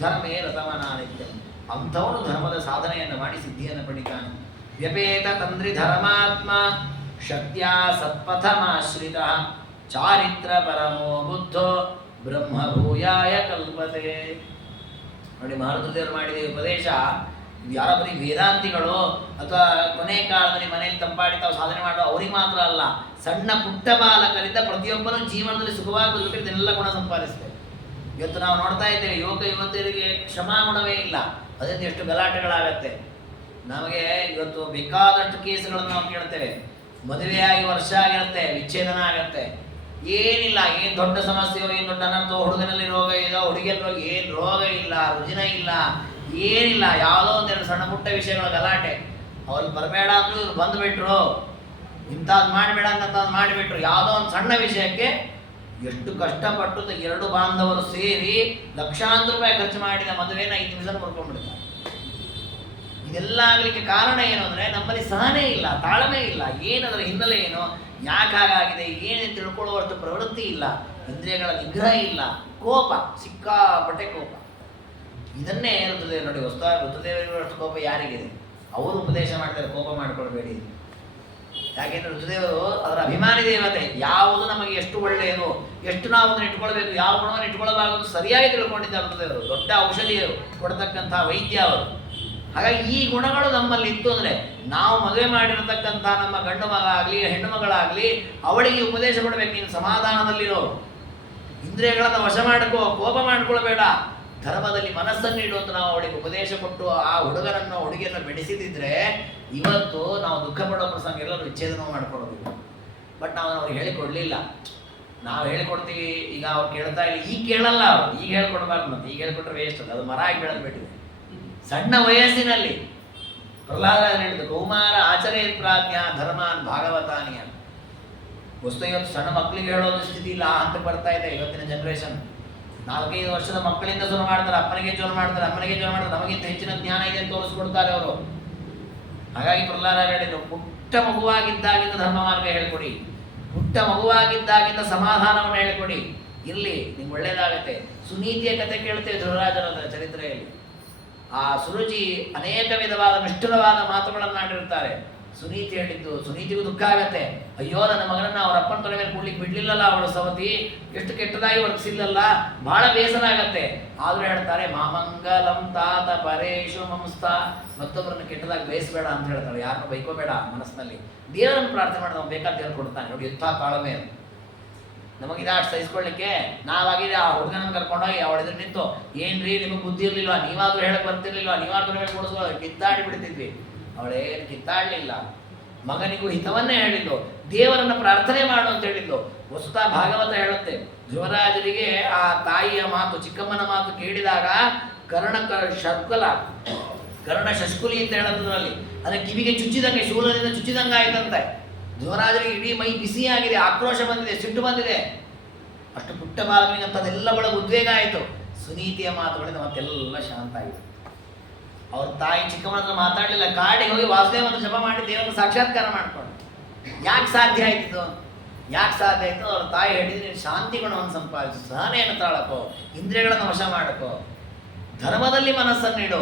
ಧರ್ಮೇ ರತಮನಾನಿತ್ಯಂ. ಅಂಥವನು ಧರ್ಮದ ಸಾಧನೆಯನ್ನು ಮಾಡಿ ಸಿದ್ಧಿಯನ್ನು ಪಡಿತಾನೆ. ವ್ಯಪೇತ ತಂದ್ರಿ ಧರ್ಮಾತ್ಮ ಶಕ್ತ್ಯಾ ಸತ್ಪಥಮಾಶ್ರಿತ ಚಾರಿತ್ರ ಪರಮೋ ಬುದ್ಧೋ ಬ್ರಹ್ಮಭೂಯಾಯ ಕಲ್ಪತೆ. ನೋಡಿ, ಮಹಾರುದ್ರದೇವರು ಮಾಡಿದ ಉಪದೇಶ ಯಾರ ಬರೀ ವೇದಾಂತಿಗಳು ಅಥವಾ ಕೊನೆ ಕಾಲದಲ್ಲಿ ಮನೆಯಲ್ಲಿ ತಂಪಾಡಿ ತಾವು ಸಾಧನೆ ಮಾಡೋ ಅವ್ರಿಗೆ ಮಾತ್ರ ಅಲ್ಲ, ಸಣ್ಣ ಪುಟ್ಟ ಬಾಲಕರಿಂದ ಪ್ರತಿಯೊಬ್ಬರೂ ಜೀವನದಲ್ಲಿ ಸುಖವಾಗಿ ಬದುಕಿದ್ರೆ ಇದನ್ನೆಲ್ಲ ಗುಣ ಸಂಪಾದಿಸ್ತೇವೆ. ಇವತ್ತು ನಾವು ನೋಡ್ತಾ ಇದ್ದೇವೆ, ಯುವತಿಯರಿಗೆ ಕ್ಷಮಾಗುಣವೇ ಇಲ್ಲ. ಅದರಿಂದ ಎಷ್ಟು ಗಲಾಟೆಗಳಾಗತ್ತೆ. ನಮಗೆ ಇವತ್ತು ಬೇಕಾದಷ್ಟು ಕೇಸುಗಳನ್ನು ನಾವು ಕೇಳ್ತೇವೆ. ಮದುವೆಯಾಗಿ ವರ್ಷ ಆಗಿರುತ್ತೆ, ವಿಚ್ಛೇದನ ಆಗತ್ತೆ. ಏನಿಲ್ಲ, ಏನು ದೊಡ್ಡ ಸಮಸ್ಯೆಯೋ, ಏನು ದೊಡ್ಡ ಅನರ್ಥೋ, ಹುಡುಗನಲ್ಲಿ ರೋಗ ಇದೋ, ಹುಡುಗಿಯಲ್ಲಿ ರೋಗ, ಏನು ರೋಗ ಇಲ್ಲ, ರುಜಿನ ಇಲ್ಲ, ಏನಿಲ್ಲ. ಯಾವುದೋ ಒಂದೆರಡು ಸಣ್ಣ ಪುಟ್ಟ ವಿಷಯಗಳ ಗಲಾಟೆ. ಅವ್ರು ಬರಬೇಡ ಅಂದ್ರೂ ಇವ್ರು ಬಂದುಬಿಟ್ರು, ಇಂಥದ್ದು ಮಾಡಬೇಡ ಅಂತ ಮಾಡಿಬಿಟ್ರು. ಯಾವುದೋ ಒಂದು ಸಣ್ಣ ವಿಷಯಕ್ಕೆ ಎಷ್ಟು ಕಷ್ಟಪಟ್ಟು ಎರಡು ಬಾಂಧವರು ಸೇರಿ ಲಕ್ಷಾಂತರ ರೂಪಾಯಿ ಖರ್ಚು ಮಾಡಿದ ಮದುವೆನ 5 ನಿಮಿಷ ಮುರ್ಕೊಂಡ್ಬಿಡ್ತಾರೆ. ಇದೆಲ್ಲ ಆಗಲಿಕ್ಕೆ ಕಾರಣ ಏನು ಅಂದರೆ ನಮ್ಮಲ್ಲಿ ಸಹನೆ ಇಲ್ಲ, ತಾಳ್ಮೆ ಇಲ್ಲ. ಏನದರ ಹಿನ್ನೆಲೆ ಏನು, ಯಾಕೆ ಹಾಗಾಗಿದೆ, ಏನೇನು ತಿಳ್ಕೊಳ್ಳುವಷ್ಟು ಪ್ರವೃತ್ತಿ ಇಲ್ಲ, ಇಂದ್ರಿಯಗಳ ನಿಗ್ರಹ ಇಲ್ಲ, ಕೋಪ, ಸಿಕ್ಕಾಪಟ್ಟೆ ಕೋಪ. ಇದನ್ನೇ ರುದ್ರದೇವರು ನೋಡಿ, ರುದ್ರದೇವರಿಗೂ ಅಷ್ಟು ಕೋಪ ಯಾರಿಗಿದೆ? ಅವರು ಉಪದೇಶ ಮಾಡ್ತಾರೆ, ಕೋಪ ಮಾಡ್ಕೊಳ್ಬೇಡಿ. ಯಾಕೆಂದ್ರೆ ರುದ್ರದೇವರು ಅದರ ಅಭಿಮಾನಿ ದೇವತೆ. ಯಾವುದು ನಮಗೆ ಎಷ್ಟು ಒಳ್ಳೆಯದು, ಎಷ್ಟು ನಾವು ಅದನ್ನು ಇಟ್ಕೊಳ್ಬೇಕು, ಯಾವ ಗುಣವನ್ನು ಇಟ್ಕೊಳ್ಳಬಾರದು ಸರಿಯಾಗಿ ತಿಳ್ಕೊಂಡಿದ್ದಾರೆ ರುದ್ರದೇವರು. ದೊಡ್ಡ ಔಷಧಿಯರು ಕೊಡ್ತಕ್ಕಂಥ ವೈದ್ಯ ಅವರು. ಹಾಗಾಗಿ ಈ ಗುಣಗಳು ನಮ್ಮಲ್ಲಿ ಇತ್ತು ಅಂದರೆ ನಾವು ಮದುವೆ ಮಾಡಿರತಕ್ಕಂಥ ನಮ್ಮ ಗಂಡು ಮಗ ಆಗಲಿ ಹೆಣ್ಣು ಮಗಳಾಗಲಿ ಅವಳಿಗೆ ಉಪದೇಶ ಕೊಡಬೇಕು, ನೀನು ಸಮಾಧಾನದಲ್ಲಿರೋ, ಇಂದ್ರಿಯಗಳನ್ನು ವಶ ಮಾಡ್ಕೋ, ಕೋಪ ಮಾಡ್ಕೊಳ್ಬೇಡ, ಧರ್ಮದಲ್ಲಿ ಮನಸ್ಸನ್ನು ಇಡುವಂತ ನಾವು ಅವಳಿಗೆ ಉಪದೇಶ ಕೊಟ್ಟು ಆ ಹುಡುಗನನ್ನು ಹುಡುಗಿಯನ್ನು ಬೆಳೆಸಿದಿದ್ರೆ ಇವತ್ತು ನಾವು ದುಃಖ ಪಡೋ ಪ್ರಸಂಗ ಎಲ್ಲರೂ ವಿಚ್ಛೇದನ ಮಾಡ್ಕೊಡೋದಿಲ್ಲ. ಬಟ್ ನಾವು ಅವ್ರಿಗೆ ಹೇಳಿಕೊಡ್ಲಿಲ್ಲ. ನಾವು ಹೇಳಿಕೊಡ್ತೀವಿ, ಈಗ ಅವ್ರು ಕೇಳ್ತಾ ಇಲ್ಲ, ಈಗ ಕೇಳಲ್ಲ. ಅವರು ಈಗ ಹೇಳ್ಕೊಡ್ಬಾರ್ದು, ಮತ್ತೆ ಈಗ ಹೇಳ್ಕೊಟ್ರೆ ವೇಸ್ಟ್, ಅದು ಮರ ಆಗಿ ಬೆಳೆದ್ಬಿಟ್ಟಿದೆ. ಸಣ್ಣ ವಯಸ್ಸಿನಲ್ಲಿ ಪ್ರಹ್ಲಾದ ಹೇಳಿದ್ದು, ಕೌಮಾರ ಆಚರೇ ಪ್ರಾಜ್ಞ ಧರ್ಮಾನ್ ಭಾಗವತಾನಿಯ. ವಸ್ತು ಇವತ್ತು ಸಣ್ಣ ಮಕ್ಕಳಿಗೆ ಹೇಳೋದು ಸ್ಥಿತಿ ಇಲ್ಲ ಅಂತ ಬರ್ತಾ ಇದೆ ಇವತ್ತಿನ ಜನರೇಷನ್. 4-5 ವರ್ಷದ ಮಕ್ಕಳಿಂದ ಶುರು ಮಾಡ್ತಾರೆ, ಅಪ್ಪನಿಗೆ ಜೋರು ಮಾಡ್ತಾರೆ, ಅಮ್ಮನಿಗೆ ಜೋರು ಮಾಡ್ತಾರೆ, ನಮಗಿಂತ ಹೆಚ್ಚಿನ ಜ್ಞಾನ ಇದೆ ಅಂತ ತೋರಿಸ್ಕೊಡ್ತಾರೆ ಅವರು. ಹಾಗಾಗಿ ಪ್ರಹ್ಲಾದ ಹೇಳಿದ್ರು, ಪುಟ್ಟ ಮಗುವಾಗಿದ್ದಾಗಿಂದ ಧರ್ಮ ಮಾರ್ಗ ಹೇಳ್ಕೊಡಿ, ಪುಟ್ಟ ಮಗುವಾಗಿದ್ದಾಗಿಂದ ಸಮಾಧಾನವನ್ನು ಹೇಳ್ಕೊಡಿ, ಇಲ್ಲಿ ನಿಮ್ಗೆ ಒಳ್ಳೇದಾಗತ್ತೆ. ಸುನೀತಿಯ ಕಥೆ ಕೇಳ್ತೇವೆ ಧ್ರುವರಾಜನ ಚರಿತ್ರೆಯಲ್ಲಿ. ಆ ಸುರುಚಿ ಅನೇಕ ವಿಧವಾದ ನಿಷ್ಠುರವಾದ ಮಾತುಗಳನ್ನಾಡಿರ್ತಾರೆ. ಸುನೀತಿ ಹೇಳಿದ್ದು, ಸುನೀತಿಗೂ ದುಃಖ ಆಗತ್ತೆ. ಅಯ್ಯೋ, ನನ್ನ ಮಗನನ್ನ ಅವ್ರ ಅಪ್ಪನ ತೊಲೆ ಮೇಲೆ ಕೂಡ್ಲಿಕ್ಕೆ ಬಿಡ್ಲಿಲ್ಲಲ್ಲ ಅವಳು ಸವತಿ, ಎಷ್ಟು ಕೆಟ್ಟದಾಗಿ ವರ್ತಿಸಿಲ್ಲಲ್ಲ, ಬಹಳ ಬೇಸರ ಆಗತ್ತೆ. ಆದ್ರೂ ಹೇಳ್ತಾರೆ, ಮಾಮಂಗಲಂ ತಾತ ಪರೇಶು ಮಂಸ್ತ, ಮತ್ತೊಬ್ಬರನ್ನ ಕೆಟ್ಟದಾಗಿ ಬೇಯಿಸಬೇಡ ಅಂತ ಹೇಳ್ತಾಳೆ. ಯಾರನ್ನು ಬೈಕೋಬೇಡ ಮನಸ್ಸಿನಲ್ಲಿ, ದೇವರನ್ನು ಪ್ರಾರ್ಥನೆ ಮಾಡಿ ನಾವು ಬೇಕಾದ ದೇವರು ಕೊಡ್ತಾನೆ. ನೋಡಿ ಎಂಥ ತಾಳ್ಮೆ ಅದು. ನಮಗಿದಾಷ್ಟು ಸಹಿಸ್ಕೊಳ್ಳಿಕ್ಕೆ ನಾವಾಗಿದೆ ಆ ಹುಡುಗನ ಕರ್ಕೊಂಡೋಗಿ ಅವಳ ಎದುರು ನಿಂತು, ಏನ್ರಿ ನಿಮಗೆ ಬುದ್ಧಿ ಇರ್ಲಿಲ್ವಾ, ನೀವಾದ್ರೂ ಹೇಳಕ್ ಬರ್ತಿರ್ಲಿಲ್ವಾ, ನೀವಾದ್ರೂ ಹೇಳಿ ಕೊಡಿಸ್ಕೊಳ್ಳೋ, ಕಿತ್ತಾಡಿ ಬಿಡ್ತಿದ್ವಿ. ಅವಳೇನು ಕಿತ್ತಾಡ್ಲಿಲ್ಲ, ಮಗನಿಗೂ ಹಿತವನ್ನೇ ಹೇಳಿದ್ದು, ದೇವರನ್ನ ಪ್ರಾರ್ಥನೆ ಮಾಡು ಅಂತ ಹೇಳಿದ್ದು. ವಸುತಾ ಭಾಗವತ ಹೇಳುತ್ತೆ, ಧ್ರುವರಾಜರಿಗೆ ಆ ತಾಯಿಯ ಮಾತು, ಚಿಕ್ಕಮ್ಮನ ಮಾತು ಕೇಳಿದಾಗ ಕರ್ಣ ಶಷ್ಕುಲಿ ಅಂತ ಹೇಳೋದ್ರಲ್ಲಿ, ಅದರ ಕಿವಿಗೆ ಚುಚ್ಚಿದಂಗೆ, ಶೂಲದಿಂದ ಚುಚ್ಚಿದಂಗೆ ಆಯ್ತಂತೆ. ಧ್ರುವರಾಜರಿಗೆ ಇಡೀ ಮೈ ಬಿಸಿಯಾಗಿದೆ, ಆಕ್ರೋಶ ಬಂದಿದೆ, ಸಿಟ್ಟು ಬಂದಿದೆ. ಅಷ್ಟು ಪುಟ್ಟ ಬಾಲಕನಿಗೆ ಅದೆಲ್ಲ ಒಳಗೆ ಉದ್ವೇಗ ಆಯಿತು. ಸುನೀತಿಯ ಮಾತುಗಳಿಂದ ಮತ್ತೆಲ್ಲ ಶಾಂತ ಆಯಿತು. ಅವ್ರ ತಾಯಿ ಚಿಕ್ಕಮ್ಮನ ಹತ್ರ ಮಾತಾಡಲಿಲ್ಲ, ಕಾಡಿಗೆ ಹೋಗಿ ವಾಸುದೇವನ ಜಪ ಮಾಡಿ ದೇವರನ್ನು ಸಾಕ್ಷಾತ್ಕಾರ ಮಾಡ್ಕೊಂಡು. ಯಾಕೆ ಸಾಧ್ಯ ಆಯ್ತಿದ್ದು? ಯಾಕೆ ಸಾಧ್ಯ ಆಯಿತು? ಅವ್ರ ತಾಯಿ ಹೇಳಿದ್ರೆ, ನೀನು ಶಾಂತಿ ಗುಣವನ್ನು ಸಂಪಾದಿಸು, ಸಹನೆಯನ್ನು ತಾಳಕೋ, ಇಂದ್ರಿಯಗಳನ್ನು ವಶ ಮಾಡಕೋ, ಧರ್ಮದಲ್ಲಿ ಮನಸ್ಸನ್ನಿಡು.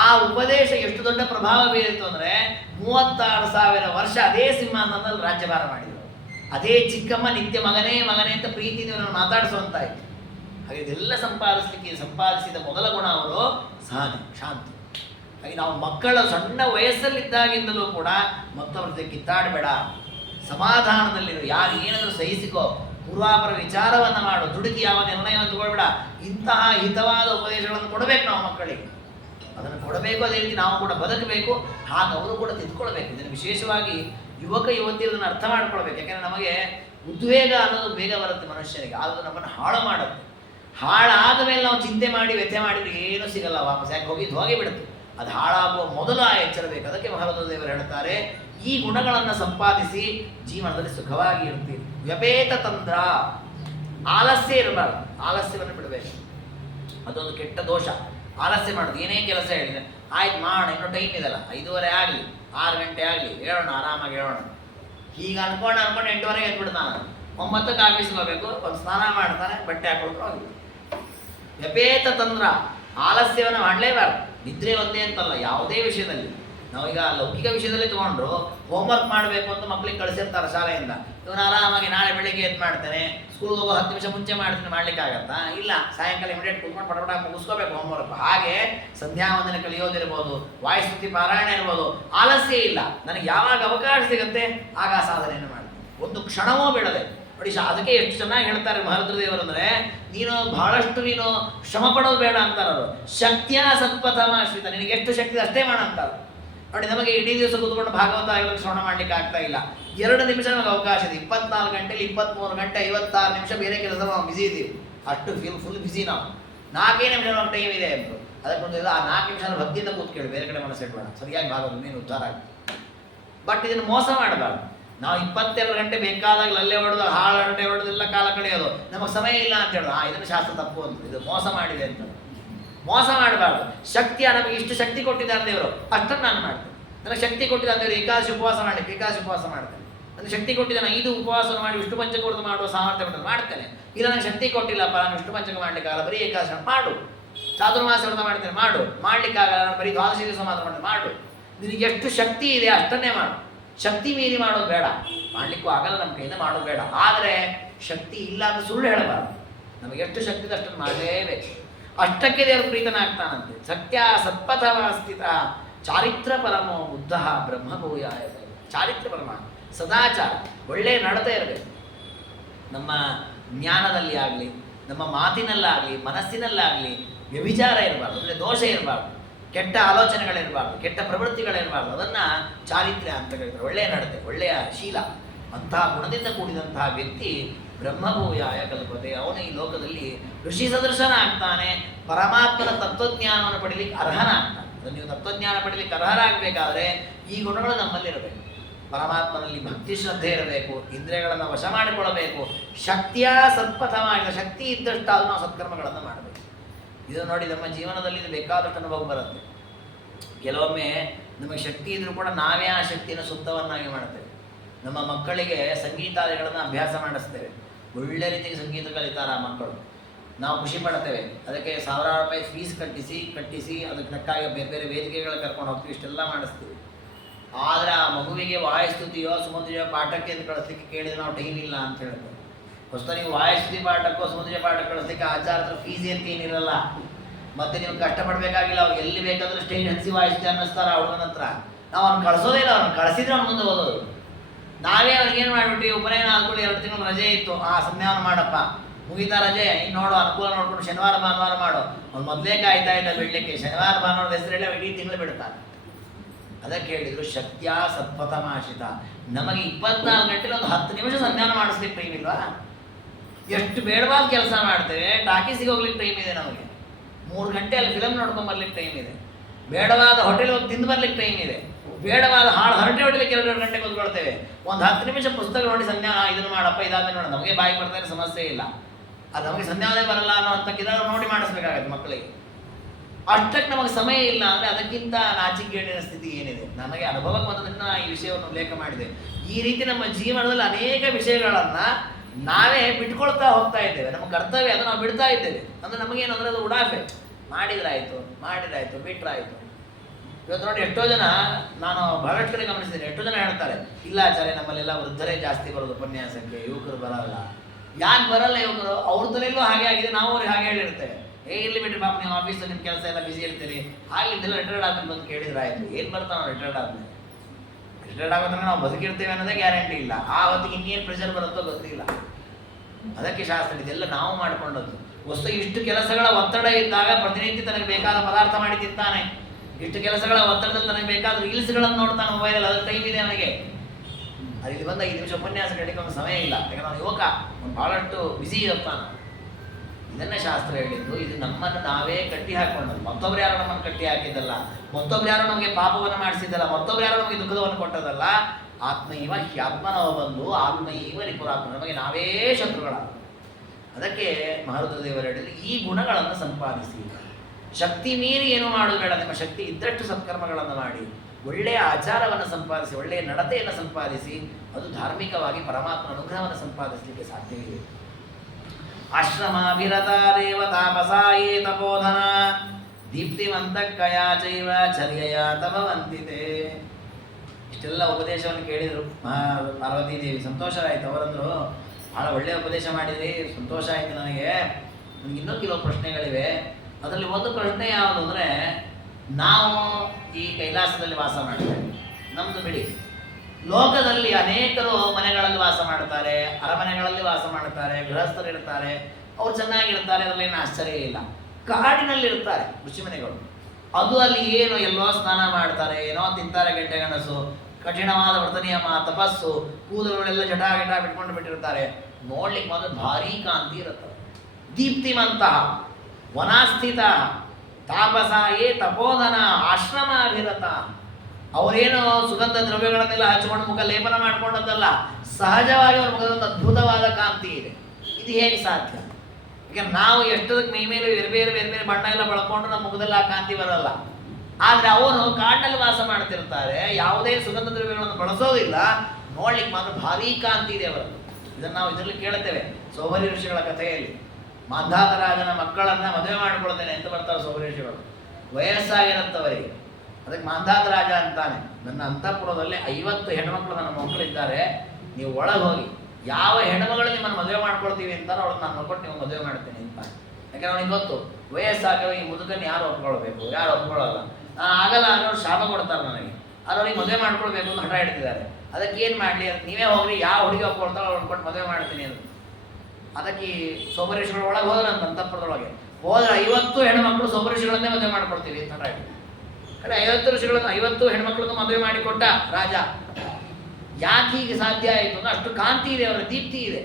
ಆ ಉಪದೇಶ ಎಷ್ಟು ದೊಡ್ಡ ಪ್ರಭಾವ ಬೀರಿತು ಅಂದರೆ, 36,000 ವರ್ಷ ಅದೇ ಸಿಂಹಾಸನದಲ್ಲಿ ರಾಜ್ಯಭಾರ ಮಾಡಿದರು. ಅದೇ ಚಿಕ್ಕಮ್ಮ ನಿತ್ಯ ಮಗನೇ ಮಗನೇ ಅಂತ ಪ್ರೀತಿಯನ್ನು ಮಾತಾಡಿಸುವಂತಾಯಿತು. ಹಾಗೆ ಇದೆಲ್ಲ ಸಂಪಾದಿಸಿದ ಮೊದಲ ಗುಣ ಅವರು ಸಹನೆ, ಶಾಂತಿ. ಹಾಗೆ ನಾವು ಮಕ್ಕಳ ಸಣ್ಣ ವಯಸ್ಸಲ್ಲಿದ್ದಾಗಿಂದಲೂ ಕೂಡ ಮತ್ತೊಬ್ಬರ ಜೊತೆ ಕಿತ್ತಾಡಬೇಡ, ಸಮಾಧಾನದಲ್ಲಿರು, ಯಾರು ಏನಾದರೂ ಸಹಿಸಿಕೋ, ಪೂರ್ವಾಪರ ವಿಚಾರವನ್ನು ಮಾಡು, ದುಡುಕಿ ಯಾವ ನಿರ್ಣಯವನ್ನು ತಗೊಳ್ಬೇಡ. ಇಂತಹ ಹಿತವಾದ ಉಪದೇಶಗಳನ್ನು ಕೊಡಬೇಕು ನಾವು ಮಕ್ಕಳಿಗೆ. ಅದನ್ನು ಕೊಡಬೇಕು, ಅದೇ ರೀತಿ ನಾವು ಕೂಡ ಬದುಕಬೇಕು, ಹಾಗೆ ಅವರು ಕೂಡ ತಿದ್ಕೊಳ್ಬೇಕು. ಇದನ್ನು ವಿಶೇಷವಾಗಿ ಯುವಕ ಯುವತಿಯರನ್ನು ಅರ್ಥ ಮಾಡ್ಕೊಳ್ಬೇಕು. ಯಾಕೆಂದರೆ ನಮಗೆ ಉದ್ವೇಗ ಅನ್ನೋದು ಬೇಗ ಬರುತ್ತೆ ಮನುಷ್ಯನಿಗೆ, ಅದು ನಮ್ಮನ್ನು ಹಾಳು ಮಾಡುತ್ತೆ. ಹಾಳಾದ ಮೇಲೆ ನಾವು ಚಿಂತೆ ಮಾಡಿ ವ್ಯಥೆ ಮಾಡಿದರೆ ಏನೂ ಸಿಗಲ್ಲ ವಾಪಸ್, ಯಾಕೆ ಹೋಗಿ ಬಿಡುತ್ತೆ. ಅದು ಹಾಳಾಗುವ ಮೊದಲು ಆ ಎಚ್ಚರ ಬೇಕು. ಅದಕ್ಕೆ ಮಹಾಭಾರತದೇವರು ಹೇಳ್ತಾರೆ, ಈ ಗುಣಗಳನ್ನು ಸಂಪಾದಿಸಿ ಜೀವನದಲ್ಲಿ ಸುಖವಾಗಿ ಇರ್ತೀವಿ. ವ್ಯಪೇತ ತಂದ್ರ, ಆಲಸ್ಯ ಇರಬಾರ್ದು, ಆಲಸ್ಯವನ್ನು ಬಿಡಬೇಕು. ಅದೊಂದು ಕೆಟ್ಟ ದೋಷ. ಆಲಸ್ಯ ಮಾಡೋದು, ಏನೇ ಕೆಲಸ ಹೇಳಿದ್ರೆ ಆಯ್ತು ಮಾಡೋಣ, ಇನ್ನೂ ಟೈಮ್ ಇದೆಲ್ಲ, 5:30 ಆಗಲಿ, 6 ಗಂಟೆ ಆಗಲಿ, ಹೇಳೋಣ, ಆರಾಮಾಗಿ ಹೇಳೋಣ. ಈಗ ಅನ್ಕೊಂಡು 8:30ಗೆ ಎದ್ಬಿಡ್ತಾನೆ, 9ಕ್ಕೆ ಆಫೀಸ್ಗೆ ಹೋಗ್ಬೇಕು, ಒಂದು ಸ್ನಾನ ಮಾಡ್ತಾನೆ, ಬಟ್ಟೆ ಹಾಕೊಳ್ತಾರೆ, ಹೋಗಿ. ವ್ಯಪೇತ ತಂದ್ರ, ಆಲಸ್ಯವನ್ನು ಮಾಡಲೇಬಾರ್ದು. ನಿದ್ರೆ ಒಂದೇ ಅಂತಲ್ಲ, ಯಾವುದೇ ವಿಷಯದಲ್ಲಿ. ನಾವೀಗ ಲೌಕಿಕ ವಿಷಯದಲ್ಲಿ ತೊಗೊಂಡ್ರು, ಹೋಮ್ವರ್ಕ್ ಮಾಡಬೇಕು ಅಂತ ಮಕ್ಕಳಿಗೆ ಕಳಿಸಿರ್ತಾರೆ ಶಾಲೆಯಿಂದ. ಇವನು ಆರಾಮಾಗಿ ನಾಳೆ ಬೆಳಿಗ್ಗೆ ಎದ್ದು ಮಾಡ್ತಾನೆ, ಸ್ಕೂಲ್ಗೆ ಹೋಗೋ 10 ನಿಮಿಷ ಮುಂಚೆ ಮಾಡ್ತೀನಿ, ಮಾಡ್ಲಿಕ್ಕೆ ಆಗತ್ತಾ? ಇಲ್ಲ, ಸಾಯಂಕಾಲ ಇಮಿಡಿಯೇಟ್ ಕೂತ್ಕೊಂಡು ಪಟಪಟ ಮುಗಿಸ್ಕೋಬೇಕು ಹೋಮ್ವರ್ಕ್. ಹಾಗೆ ಸಂಧ್ಯಾವಂದನೆ ಕಲಿಯೋದಿರ್ಬೋದು, ವಾಯುಸ್ತುತಿ ಪಾರಾಯಣ ಇರ್ಬೋದು, ಆಲಸ್ಯ ಇಲ್ಲ. ನನಗೆ ಯಾವಾಗ ಅವಕಾಶ ಸಿಗುತ್ತೆ ಆಗ ಸಾಧನೆಯನ್ನು ಮಾಡ್ತೀನಿ, ಒಂದು ಕ್ಷಣವೂ ಬಿಡದೆ. ನೋಡಿ, ಅದಕ್ಕೆ ಎಷ್ಟು ಚೆನ್ನಾಗಿ ಹೇಳ್ತಾರೆ ಮಹಾರುದ್ರದೇವರು ಅಂದರೆ, ಬಹಳಷ್ಟು ಶ್ರಮ ಪಡೋದು ಬೇಡ ಅಂತಾರವರು. ಶಕ್ತಿಯ ಸತ್ಪಥಮಾಶ್ರಿತ, ನಿನಗೆ ಎಷ್ಟು ಶಕ್ತಿ ಅಷ್ಟೇ ಮಾಡ ಅಂತಾರೆ. ನೋಡಿ, ನಮಗೆ ಇಡೀ ದಿವಸ ಕೂತ್ಕೊಂಡು ಭಾಗವತ ಆಗಿರೋದು ಶ್ರವಣ ಮಾಡ್ಲಿಕ್ಕೆ ಆಗ್ತಾ ಇಲ್ಲ. 2 ನಿಮಿಷ ನಮಗೆ ಅವಕಾಶ ಇದೆ. 24 ಗಂಟೆಲಿ 23 ಗಂಟೆ 56 ನಿಮಿಷ ಬೇರೆ ಕೆಲಸ ನಾವು ಬಿಸಿ ಇದ್ದೀವಿ, ಅಷ್ಟು ಫುಲ್ ಬಿಸಿ ನಾವು. 4 ನಿಮಿಷ ನಮ್ಮ ಟೈಮ್ ಇದೆ ಅಂತ ಅದಕ್ಕೆ ಆ 4 ನಿಮಿಷ ಭಕ್ತಿಯಿಂದ ಕೂತ್ಕೇಳಿ, ಬೇರೆ ಕಡೆ ಮನಸ್ಸು ಇಡಬೇಡ, ಸರಿಯಾಗಿ ಭಾಗವತ ನೀನು ಉದ್ಧಾರ ಆಗಿ. ಬಟ್ ಇದನ್ನು ಮೋಸ ಮಾಡಬಾರ್ದು. ನಾವು 22 ಗಂಟೆ ಬೇಕಾದಾಗ ಅಲ್ಲೇ ಹೊಡೆದು ಹಾಳು ಗಂಟೆ ಹೊಡೆದೆಲ್ಲ ಕಾಲ ಕಳೆಯೋದು, ನಮಗೆ ಸಮಯ ಇಲ್ಲ ಅಂತ ಹೇಳೋದು. ಇದನ್ನು ಶಾಸ್ತ್ರ ತಪ್ಪು ಅಂತ, ಇದು ಮೋಸ ಮಾಡಿದೆ ಅಂತ. ಮೋಸ ಮಾಡಬಾರ್ದು. ಶಕ್ತಿಯ ನಮಗೆ ಇಷ್ಟು ಶಕ್ತಿ ಕೊಟ್ಟಿದ್ದಾರೆ ದೇವರು, ಅಷ್ಟನ್ನು ನಾನು ಮಾಡ್ತೇನೆ. ನನಗೆ ಶಕ್ತಿ ಕೊಟ್ಟಿದ್ದಾರೆ ದೇವರು, ಏಕಾದಶಿ ಉಪವಾಸ ಮಾಡಲಿಕ್ಕೆ ಏಕಾದಶಿ ಉಪವಾಸ ಮಾಡ್ತೇನೆ. ನನಗೆ ಶಕ್ತಿ ಕೊಟ್ಟಿದ್ದಾನೆ 5 ಉಪವಾಸ ಮಾಡಿ ವಿಷ್ಣು ಪಂಚಕ ವ್ರತ ಮಾಡುವ ಸಾಮರ್ಥ್ಯ ಕೊಟ್ಟರೆ ಮಾಡ್ತೇನೆ. ಇಲ್ಲ ನನಗೆ ಶಕ್ತಿ ಕೊಟ್ಟಿಲ್ಲಪ್ಪ, ನಾನು ವಿಷ್ಣು ಪಂಚಕ ಮಾಡ್ಲಿಕ್ಕಾಗಲ್ಲ, ಬರೀ ಏಕಾದಶಿ ಮಾಡು. ಚಾತುರ್ಮಾಸ ವ್ರತ ಮಾಡ್ತೇನೆ, ಮಾಡು. ಮಾಡ್ಲಿಕ್ಕಾಗಲ್ಲ, ನಾನು ಬರೀ ದ್ವಾದಶಿ ದಿವಸ ಮಾತ್ರ ಮಾಡ್ತೇನೆ, ಮಾಡು. ನಿನಗೆ ಎಷ್ಟು ಶಕ್ತಿ ಇದೆ ಅಷ್ಟನ್ನೇ ಮಾಡು. ಶಕ್ತಿ ಮೀರಿ ಮಾಡೋದು ಬೇಡ, ಮಾಡಲಿಕ್ಕೂ ಆಗಲ್ಲ, ನಮ್ಮ ಕೈಯಿಂದ ಮಾಡೋದು ಬೇಡ. ಆದರೆ ಶಕ್ತಿ ಇಲ್ಲ ಅಂತ ಸುಳ್ಳು ಹೇಳಬಾರ್ದು. ನಮಗೆ ಎಷ್ಟು ಶಕ್ತಿ ಇದೆ ಅಷ್ಟನ್ನು ಮಾಡಲೇಬೇಕು. ಅಷ್ಟಕ್ಕೆ ದೇವರು ಪ್ರೀತನಾಗ್ತಾನಂತೆ. ಸತ್ಯ ಸತ್ಪಥವ ಸ್ಥಿತ ಚಾರಿತ್ರ ಪರಮೋ ಬುದ್ಧ ಬ್ರಹ್ಮಭೂಯಾಯ. ಚಾರಿತ್ರ ಪರಮ, ಸದಾಚಾರ, ಒಳ್ಳೆಯ ನಡತೆ ಇರಬೇಕು. ನಮ್ಮ ಜ್ಞಾನದಲ್ಲಿ ಆಗಲಿ, ನಮ್ಮ ಮಾತಿನಲ್ಲಾಗಲಿ, ಮನಸ್ಸಿನಲ್ಲಾಗಲಿ ವ್ಯಭಿಚಾರ ಇರಬಾರ್ದು, ಅಂದರೆ ದೋಷ ಇರಬಾರ್ದು, ಕೆಟ್ಟ ಆಲೋಚನೆಗಳಿರಬಾರ್ದು, ಕೆಟ್ಟ ಪ್ರವೃತ್ತಿಗಳಿರಬಾರ್ದು. ಅದನ್ನು ಚಾರಿತ್ರ್ಯ ಅಂತ ಕರೀತಾರೆ. ಒಳ್ಳೆಯ ನಡತೆ, ಒಳ್ಳೆಯ ಶೀಲ, ಅಂತಹ ಗುಣದಿಂದ ಕೂಡಿದಂತಹ ವ್ಯಕ್ತಿ ಬ್ರಹ್ಮಭೂಯಾಯ ಕಲ್ಪತೆ. ಅವನು ಈ ಲೋಕದಲ್ಲಿ ಋಷಿ ಸದೃಶನಾಗ್ತಾನೆ, ಪರಮಾತ್ಮನ ತತ್ವಜ್ಞಾನವನ್ನು ಪಡೀಲಿಕ್ಕೆ ಅರ್ಹನಾಗ್ತಾನೆ. ಅದನ್ನು ನೀವು ತತ್ವಜ್ಞಾನ ಪಡೀಲಿಕ್ಕೆ ಅರ್ಹರಾಗಬೇಕಾದ್ರೆ ಈ ಗುಣಗಳು ನಮ್ಮಲ್ಲಿರಬೇಕು. ಪರಮಾತ್ಮನಲ್ಲಿ ಭಕ್ತಿ ಶ್ರದ್ಧೆ ಇರಬೇಕು, ಇಂದ್ರಿಯಗಳನ್ನು ವಶ ಮಾಡಿಕೊಳ್ಳಬೇಕು, ಶಕ್ತಿಯ ಸತ್ಪಥ ಮಾಡಿದ ಶಕ್ತಿ ಇದ್ದಷ್ಟಾದರೂ ನಾವು ಸತ್ಕರ್ಮಗಳನ್ನು ಮಾಡಬೇಕು. ಇದು ನೋಡಿ, ನಮ್ಮ ಜೀವನದಲ್ಲಿ ಇದು ಬೇಕಾದಷ್ಟು ಅನುಭವ ಬರುತ್ತೆ. ಕೆಲವೊಮ್ಮೆ ನಮಗೆ ಶಕ್ತಿ ಇದ್ರೂ ಕೂಡ ನಾವೇ ಆ ಶಕ್ತಿಯನ್ನು ಸುಪ್ತವನ್ನಾಗಿ ಮಾಡ್ತೇವೆ. ನಮ್ಮ ಮಕ್ಕಳಿಗೆ ಸಂಗೀತಾದಿಗಳನ್ನು ಅಭ್ಯಾಸ ಮಾಡಿಸ್ತೇವೆ. ಒಳ್ಳೆ ರೀತಿಗೆ ಸಂಗೀತ ಕಲಿತಾರೆ ಆ ಮಕ್ಕಳು, ನಾವು ಖುಷಿ ಪಡ್ತೇವೆ. ಅದಕ್ಕೆ ಸಾವಿರಾರು ರೂಪಾಯಿ ಫೀಸ್ ಕಟ್ಟಿಸಿ ಅದಕ್ಕೆ ತಕ್ಕಾಗಿ ಬೇರೆ ಬೇರೆ ವೇದಿಕೆಗಳು ಕರ್ಕೊಂಡು ಹೋಗ್ತೀವಿ, ಇಷ್ಟೆಲ್ಲ ಮಾಡಿಸ್ತೀವಿ. ಆದರೆ ಆ ಮಗುವಿಗೆ ವಾಯುಸ್ತುತಿಯೋ ಸುಮಧುರ ಪಾಠಕ್ಕೆ ಅಂತ ಕಳಿಸ್ಲಿಕ್ಕೆ ಕೇಳಿದ್ರೆ ನಾವು ಟೈಮ್ ಇಲ್ಲ ಅಂತ ಹೇಳ್ತೇವೆ. ಹೊಸ ನೀವು ವಾಯುಸ್ತುತಿ ಪಾಠಕ್ಕೋ ಸುಮಧುರ ಪಾಠಕ್ಕೆ ಕಳಿಸ್ಲಿಕ್ಕೆ ಆಚಾರ ಹತ್ರ ಫೀಸ್ ಅಂತ ಏನಿರಲ್ಲ. ಮತ್ತೆ ನೀವು ಕಷ್ಟಪಡಬೇಕಾಗಿಲ್ಲ. ಅವ್ರು ಎಲ್ಲಿ ಬೇಕಾದ್ರೂ ಸ್ಟೇಜ್ ಹಚ್ಚಿ ವಾಯಿಸ್ತಿ ಅನ್ನಿಸ್ತಾರೆ ಆ ಹುಡುಗನ ಹತ್ರ. ನಾವು ಅವ್ನು ಕಳಿಸೋದೇ ಇಲ್ಲ, ಅವ್ನು ಕಳಿಸಿದ್ರೆ ಅವ್ನು ಮುಂದೆ ಓದೋದು. ನಾವೇ ಅವ್ರಿಗೆ ಏನು ಮಾಡಿಬಿಟ್ಟು ಉಪನಯನ ಆದ್ಕೊಂಡು 2 ತಿಂಗಳು ರಜೆ ಇತ್ತು, ಆ ಸಂಧ್ಯಾವನ ಮಾಡಪ್ಪ, ಮುಗಿತಾ ರಜೆ, ಇನ್ನು ನೋಡು ಅನುಕೂಲ ನೋಡ್ಕೊಂಡು ಶನಿವಾರ ಭಾನುವಾರ ಮಾಡು. ಅವ್ನು ಮೊದಲೇ ಕಾಯ್ತಾ ಇದ್ದ ಬಿಡಲಿಕ್ಕೆ, ಶನಿವಾರ ಭಾನುವಾರದ ಹೆಸರೆಲ್ಲ ಇಡೀ ತಿಂಗಳು ಬಿಡ್ತಾನೆ. ಅದಕ್ಕೆ ಹೇಳಿದ್ರು ಶಕ್ತಿಯ ಸತ್ಪಥಮಾಶಿತ. ನಮಗೆ 24 ಗಂಟೆಲಿ ಒಂದು 10 ನಿಮಿಷ ಸಂಧ್ಯಾನ ಮಾಡಿಸ್ಲಿಕ್ಕೆ ಟೈಮ್ ಇಲ್ವಾ? ಎಷ್ಟು ಬೇಡವಾದ ಕೆಲಸ ಮಾಡ್ತೇವೆ. ಟಾಕೀಸಿಗೆ ಹೋಗ್ಲಿಕ್ಕೆ ಟೈಮ್ ಇದೆ ನಮಗೆ, 3 ಗಂಟೆ ಅಲ್ಲಿ ಫಿಲಮ್ ನೋಡ್ಕೊಂಡು ಬರ್ಲಿಕ್ಕೆ ಟೈಮ್ ಇದೆ. ಬೇಡವಾದ ಹೋಟೆಲ್ ಹೋಗಿ ತಿಂದು ಬರ್ಲಿಕ್ಕೆ ಟೈಮ್ ಇದೆ. ಬೇಡವಾದ ಹರಟೆ ಹೊಡಿಲಿಕ್ಕೆ 2 ಗಂಟೆ ಕೂತ್ಕೊಳ್ತೇವೆ. ಒಂದು 10 ನಿಮಿಷ ಪುಸ್ತಕ ನೋಡಿ ಸಂಧ್ಯಾನ ಇದನ್ನು ಮಾಡಪ್ಪ ಇದಾದ್ಮೇಲೆ ನೋಡ, ನಮಗೆ ಬಾಯಿಗೆ ಬರ್ತಾರೆ ಸಮಸ್ಯೆ ಇಲ್ಲ. ಅದು ನಮಗೆ ಸಂಧ್ಯಾವನೆ ಬರಲ್ಲ ಅನ್ನೋ ಅಂತಕ್ಕಿದಾಗ ನೋಡಿ ಮಾಡಿಸ್ಬೇಕಾಗತ್ತೆ ಮಕ್ಕಳಿಗೆ. ಅಷ್ಟಕ್ಕೆ ನಮಗೆ ಸಮಯ ಇಲ್ಲ ಅಂದರೆ ಅದಕ್ಕಿಂತ ನಾಚಿಕೆಗೇಡಿನ ಸ್ಥಿತಿ ಏನಿದೆ? ನನಗೆ ಅನುಭವಕ್ಕೆ ಬಂದದನ್ನು ಈ ವಿಷಯವನ್ನು ಉಲ್ಲೇಖ ಮಾಡಿದೆ. ಈ ರೀತಿ ನಮ್ಮ ಜೀವನದಲ್ಲಿ ಅನೇಕ ವಿಷಯಗಳನ್ನು ನಾವೇ ಬಿಟ್ಕೊಳ್ತಾ ಹೋಗ್ತಾ ಇದ್ದೇವೆ. ನಮ್ಮ ಕರ್ತವ್ಯ ಅದು ನಾವು ಬಿಡ್ತಾ ಇದ್ದೇವೆ. ಅಂದರೆ ನಮಗೇನಂದ್ರೆ ಅದು ಉಡಾಫೆ, ಮಾಡಿದ್ರಾಯ್ತು ಬಿಟ್ರಾಯ್ತು. ಇವತ್ತು ನೋಡಿ ಎಷ್ಟೋ ಜನ, ನಾನು ಬಹಳಷ್ಟು ಕಡೆ ಗಮನಿಸಿದ್ದೇನೆ, ಎಷ್ಟೋ ಜನ ಹೇಳ್ತಾರೆ ಇಲ್ಲ ಆಚಾರ್ಯ ನಮ್ಮಲ್ಲೆಲ್ಲ ವೃದ್ಧರೇ ಜಾಸ್ತಿ ಬರೋದು ಉಪನ್ಯಾಸಕ್ಕೆ, ಯುವಕರು ಬರಲ್ಲ. ಯಾಕೆ ಬರಲ್ಲ ಯುವಕರು? ಅವ್ರ ತಲೆಯಲ್ಲೂ ಹಾಗೆ ಆಗಿದೆ, ನಾವು ಅವ್ರಿಗೆ ಹಾಗೆ ಹೇಳಿರ್ತೇವೆ. ಇಲ್ಲಿ ಬಿಟ್ಟರೆ ಪಾಪ ನೀವು ಆಫೀಸಲ್ಲಿ ನಿಮ್ಮ ಕೆಲಸ ಎಲ್ಲ ಬಿಸಿ ಇರ್ತೀರಿ, ಹಾಗಿದ್ದೆಲ್ಲ ರಿಟೈರ್ಡ್ ಆದ್ಮೇಲೆ ಬಂದು ಕೇಳಿದ್ರೆ ಆಯ್ತು. ಏನು ಬರ್ತಾವೆ ನಾವು ರಿಟೈರ್ಡ್ ಆದ್ಮೇಲೆ? ರಿಟೈರ್ಡ್ ಆಗೋದ್ರೆ ನಾವು ಬದುಕಿರ್ತೇವೆ ಅನ್ನೋದೇ ಗ್ಯಾರಂಟಿ ಇಲ್ಲ. ಆ ಹೊತ್ತಿಗೆ ಇನ್ನೇನು ಪ್ರೆಷರ್ ಬರುತ್ತೋ ಗೊತ್ತಿಲ್ಲ. ಅದಕ್ಕೆ ಶಾಸ್ತ್ರ ಇದೆಲ್ಲ ನಾವು ಮಾಡಿಕೊಂಡದ್ದು. ವಸ್ತು ಇಷ್ಟು ಕೆಲಸಗಳ ಒತ್ತಡ ಇದ್ದಾಗ ಪ್ರತಿನಿತ್ಯ ತನಗೆ ಬೇಕಾದ ಪದಾರ್ಥ ಮಾಡಿ ತಿಂತಾನೆ. ಇಷ್ಟು ಕೆಲಸಗಳ ಒತ್ತಡದಲ್ಲಿ ತನಗೆ ಬೇಕಾದ ರೀಲ್ಸ್ಗಳನ್ನು ನೋಡ್ತಾನೆ ಮೊಬೈಲಲ್ಲಿ, ಅದಕ್ಕೆ ಟೈಮ್ ಇದೆ ಅವನಿಗೆ. ಅದು ಇಲ್ಲಿ ಬಂದ 5 ನಿಮಿಷ ಉಪನ್ಯಾಸ ಕಡೆಗೆ ಒಂದು ಸಮಯ ಇಲ್ಲ. ಯಾಕಂದ್ರೆ ಅವನು ಯುವಕ, ಅವ್ನು ಬಹಳಷ್ಟು ಬಿಸಿ ಇರ್ತಾನೆ. ಇದನ್ನೇ ಶಾಸ್ತ್ರ ಹೇಳಿದ್ದು. ಇದು ನಮ್ಮನ್ನು ನಾವೇ ಕಟ್ಟಿ ಹಾಕೊಂಡದ್ದು. ಮತ್ತೊಬ್ರು ಯಾರೋ ನಮ್ಮನ್ನು ಕಟ್ಟಿ ಹಾಕಿದ್ದಲ್ಲ, ಮತ್ತೊಬ್ರು ಯಾರೋ ನಮಗೆ ಪಾಪವನ್ನು ಮಾಡಿಸಿದ್ದಲ್ಲ, ಮತ್ತೊಬ್ರು ಯಾರೋ ನಮಗೆ ದುಃಖವನ್ನು ಕೊಟ್ಟದಲ್ಲ. ಆತ್ಮೈವ ಹ್ಯಾತ್ಮನವ ಬಂದು ಆತ್ಮೈವ ರಿಪುರಾತ್ಮ, ನಮಗೆ ನಾವೇ ಶತ್ರುಗಳ. ಅದಕ್ಕೆ ಮಹಾರುದ್ರದೇವರು ಹೇಳಿದ್ರು ಈ ಗುಣಗಳನ್ನು ಸಂಪಾದಿಸಿ. ಶಕ್ತಿ ಮೀರಿ ಏನು ಮಾಡೋದು ಬೇಡ. ನಿಮ್ಮ ಶಕ್ತಿ ಇದ್ದಷ್ಟು ಸತ್ಕರ್ಮಗಳನ್ನು ಮಾಡಿ, ಒಳ್ಳೆಯ ಆಚಾರವನ್ನು ಸಂಪಾದಿಸಿ, ಒಳ್ಳೆಯ ನಡತೆಯನ್ನು ಸಂಪಾದಿಸಿ, ಅದು ಧಾರ್ಮಿಕವಾಗಿ ಪರಮಾತ್ಮನ ಅನುಗ್ರಹವನ್ನು ಸಂಪಾದಿಸಲಿಕ್ಕೆ ಸಾಧ್ಯವಿದೆ. ಆಶ್ರಮಾಭಿರತಾರೇವ ತಾಪಸಾಯೇ ತಪೋಧನ ದೀಪ್ತಿಮಂತಕ್ಕಯಾ ಚೈವ ಚರ್ಯಯ ತಪವಂತಿತೆ. ಇಷ್ಟೆಲ್ಲ ಉಪದೇಶವನ್ನು ಕೇಳಿದರು ಪಾರ್ವತೀದೇವಿ. ಸಂತೋಷ ಆಯಿತು. ಅವರಂದರು ಭಾಳ ಒಳ್ಳೆಯ ಉಪದೇಶ ಮಾಡಿದ್ರಿ, ಸಂತೋಷ ಆಯಿತು ನನಗೆ. ಇನ್ನೂ ಕೆಲವು ಪ್ರಶ್ನೆಗಳಿವೆ. ಅದರಲ್ಲಿ ಒಂದು ಪ್ರಶ್ನೆ ಯಾವುದು ಅಂದರೆ, ನಾವು ಈ ಕೈಲಾಸದಲ್ಲಿ ವಾಸ ಮಾಡ್ತೇವೆ, ನಮ್ಮದು ಬಿಡಿ. ಲೋಕದಲ್ಲಿ ಅನೇಕರು ಮನೆಗಳಲ್ಲಿ ವಾಸ ಮಾಡ್ತಾರೆ, ಅರಮನೆಗಳಲ್ಲಿ ವಾಸ ಮಾಡ್ತಾರೆ, ಗೃಹಸ್ಥರಿರ್ತಾರೆ, ಅವ್ರು ಚೆನ್ನಾಗಿರ್ತಾರೆ, ಅದರಲ್ಲೇನು ಆಶ್ಚರ್ಯ ಇಲ್ಲ. ಕಾಡಿನಲ್ಲಿರ್ತಾರೆ ಋಷಿಮನೆಗಳು, ಅದು ಅಲ್ಲಿ ಏನು ಎಲ್ಲೋ ಸ್ನಾನ ಮಾಡ್ತಾರೆ, ಏನೋ ತಿಂತಾರೆ, ಗಂಟೆ ಗಣಸು, ಕಠಿಣವಾದ ವ್ರತ ನಿಯಮ, ತಪಸ್ಸು, ಕೂದಲುಗಳೆಲ್ಲ ಜಟ ಬಿಟ್ಕೊಂಡು ಬಿಟ್ಟಿರ್ತಾರೆ. ನೋಡ್ಲಿಕ್ಕೆ ಮೊದಲು ಭಾರೀ ಕಾಂತಿ ಇರುತ್ತದೆ. ದೀಪ್ತಿಮಂತಹ ವನಾಸ್ಥಿತ ತಾಪಸಾಯೇ ತಪೋಧನ ಆಶ್ರಮಾಭಿರತ. ಅವರೇನು ಸುಗಂಧ ದ್ರವ್ಯಗಳನ್ನೆಲ್ಲ ಹಚ್ಕೊಂಡು ಮುಖ ಲೇಪನ ಮಾಡ್ಕೊಂಡದ್ದಲ್ಲ, ಸಹಜವಾಗಿ ಅವ್ರ ಮುಖದೊಂದು ಅದ್ಭುತವಾದ ಕಾಂತಿ ಇದೆ. ಇದು ಹೇಗೆ ಸಾಧ್ಯ? ಯಾಕಂದ್ರೆ ನಾವು ಎಷ್ಟದಕ್ಕೆ ಮೈ ಮೇಲೆ ಬೇರೆ ಬೇರೆ ಬಣ್ಣ ಎಲ್ಲ ಬಳಕೊಂಡು ನಮ್ಮ ಮುಖದಲ್ಲಿ ಆ ಕಾಂತಿ ಬರಲ್ಲ. ಆದರೆ ಅವರು ಕಾಡಿನಲ್ಲಿ ವಾಸ ಮಾಡ್ತಿರ್ತಾರೆ, ಯಾವುದೇ ಸುಗಂಧ ದ್ರವ್ಯಗಳನ್ನು ಬಳಸೋದಿಲ್ಲ, ನೋಡ್ಲಿಕ್ಕೆ ಮಾತ್ರ ಭಾರೀ ಕಾಂತಿ ಇದೆ ಅವರದ್ದು. ಇದನ್ನು ನಾವು ಇದರಲ್ಲಿ ಕೇಳುತ್ತೇವೆ ಸೌಭರಿ ಋಷಿಗಳ ಕಥೆಯಲ್ಲಿ. ಮಾಂಧಾತ ರಾಜನ ಮಕ್ಕಳನ್ನು ಮದುವೆ ಮಾಡಿಕೊಳ್ತೇನೆ ಅಂತ ಬರ್ತಾರೆ ಸೌಭರಿ ಋಷಿಗಳು. ವಯಸ್ಸಾಗಿರುತ್ತವರಿಗೆ. ಅದಕ್ಕೆ ಮಾಂಧಾತ ರಾಜ ಅಂತಾನೆ, ನನ್ನ ಅಂತಃಪುರದಲ್ಲಿ 50 ಹೆಣ್ಮಕ್ಳು ನನ್ನ ಮಕ್ಕಳಿದ್ದಾರೆ, ನೀವು ಒಳಗೆ ಹೋಗಿ ಯಾವ ಹೆಣ್ಮಗಳು ನಿಮ್ಮನ್ನು ಮದುವೆ ಮಾಡ್ಕೊಳ್ತೀವಿ ಅಂತಾರೋ ಅವಳನ್ನು ನಾನು ನೋಡ್ಕೊಂಡು ನೀವು ಮದುವೆ ಮಾಡ್ತೇನೆ ಅಂತ. ಯಾಕಂದ್ರೆ ಅವನಿಗೆ ಗೊತ್ತು ವಯಸ್ಸಾಗವ ಈ ಮುದುಕನ್ನು ಯಾರು ಒಪ್ಕೊಳ್ಬೇಕು, ಯಾರು ಒಪ್ಕೊಳ್ಳಲ್ಲ, ನಾನು ಆಗಲ್ಲ ಅನ್ನೋರು ಶಾಪ ಕೊಡ್ತಾರೆ ನನಗೆ. ಆದ್ರೆ ಅವ್ರಿಗೆ ಮದುವೆ ಮಾಡ್ಕೊಳ್ಬೇಕು ಅಂತ ಹಠ ಹಿಡ್ತಿದ್ದಾರೆ. ಅದಕ್ಕೆ ಏನು ಮಾಡಲಿ, ನೀವೇ ಹೋಗ್ರಿ, ಯಾವ ಹುಡುಗಿ ಒಪ್ಕೊಳ್ತಾರೋ ಅವ್ರು ಕೊಟ್ಟು ಮದುವೆ ಮಾಡ್ತೀನಿ ಅಂತ. ಅದಕ್ಕೆ ಸೋಮರೇಶ್ವರ ಒಳಗೆ ಹೋದ್ರೆ ಅಂತ ಅಂತಃಪುರದೊಳಗೆ ಹೋದ್ರೆ 50 ಹೆಣ್ಮಕ್ಳು ಸೋಮರೇಶ್ವರನ್ನೇ ಮದುವೆ ಮಾಡ್ಕೊಳ್ತೀವಿ ಅಂತ ಹಠ ಹಿಡಿದು ಕಡೆ 50 ಋಷಿಗಳನ್ನು 50 ಹೆಣ್ಮಕ್ಳನ್ನು ಮದುವೆ ಮಾಡಿಕೊಟ್ಟ ರಾಜ. ಯಾಕೆ ಹೀಗೆ ಸಾಧ್ಯ ಆಯಿತು ಅಂದ್ರೆ ಅಷ್ಟು ಕಾಂತಿ ಇದೆ, ಅವರ ದೀಪ್ತಿ ಇದೆ,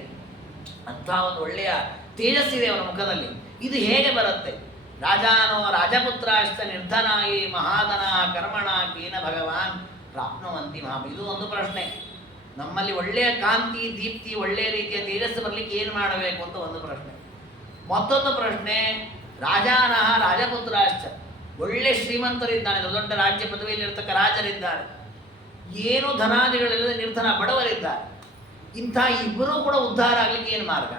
ಅಂಥ ಒಂದು ಒಳ್ಳೆಯ ತೇಜಸ್ಸಿದೆ ಅವರ ಮುಖದಲ್ಲಿ. ಇದು ಹೇಗೆ ಬರುತ್ತೆ? ರಾಜಾನೋ ರಾಜಪುತ್ರ ಅಷ್ಟ ನಿರ್ಧನಾಯಿ ಮಹಾದನ ಕರ್ಮಣ ಕೀನ ಭಗವಾನ್ ಪ್ರಾಪ್ನುವಂತಿ ಮಹಾಮ. ಇದು ಒಂದು ಪ್ರಶ್ನೆ. ನಮ್ಮಲ್ಲಿ ಒಳ್ಳೆಯ ಕಾಂತಿ ದೀಪ್ತಿ, ಒಳ್ಳೆಯ ರೀತಿಯ ತೇಜಸ್ಸು ಬರಲಿಕ್ಕೆ ಏನು ಮಾಡಬೇಕು ಅಂತ ಒಂದು ಪ್ರಶ್ನೆ. ಮತ್ತೊಂದು ಪ್ರಶ್ನೆ, ರಾಜಾನಃ ರಾಜಪುತ್ರ ಅಷ್ಟ, ಒಳ್ಳೆ ಶ್ರೀಮಂತರಿದ್ದಾನೆ, ದೊಡ್ಡ ರಾಜ್ಯ ಪದವಿಯಲ್ಲಿರ್ತಕ್ಕ ರಾಜರಿದ್ದಾರೆ, ಏನು ಧನಾದಿಗಳಿಲ್ಲದೆ ನಿರ್ಧನ ಬಡವರಿದ್ದಾರೆ. ಇಂಥ ಇಬ್ಬರೂ ಕೂಡ ಉದ್ಧಾರ ಆಗಲಿಕ್ಕೆ ಏನು ಮಾರ್ಗ?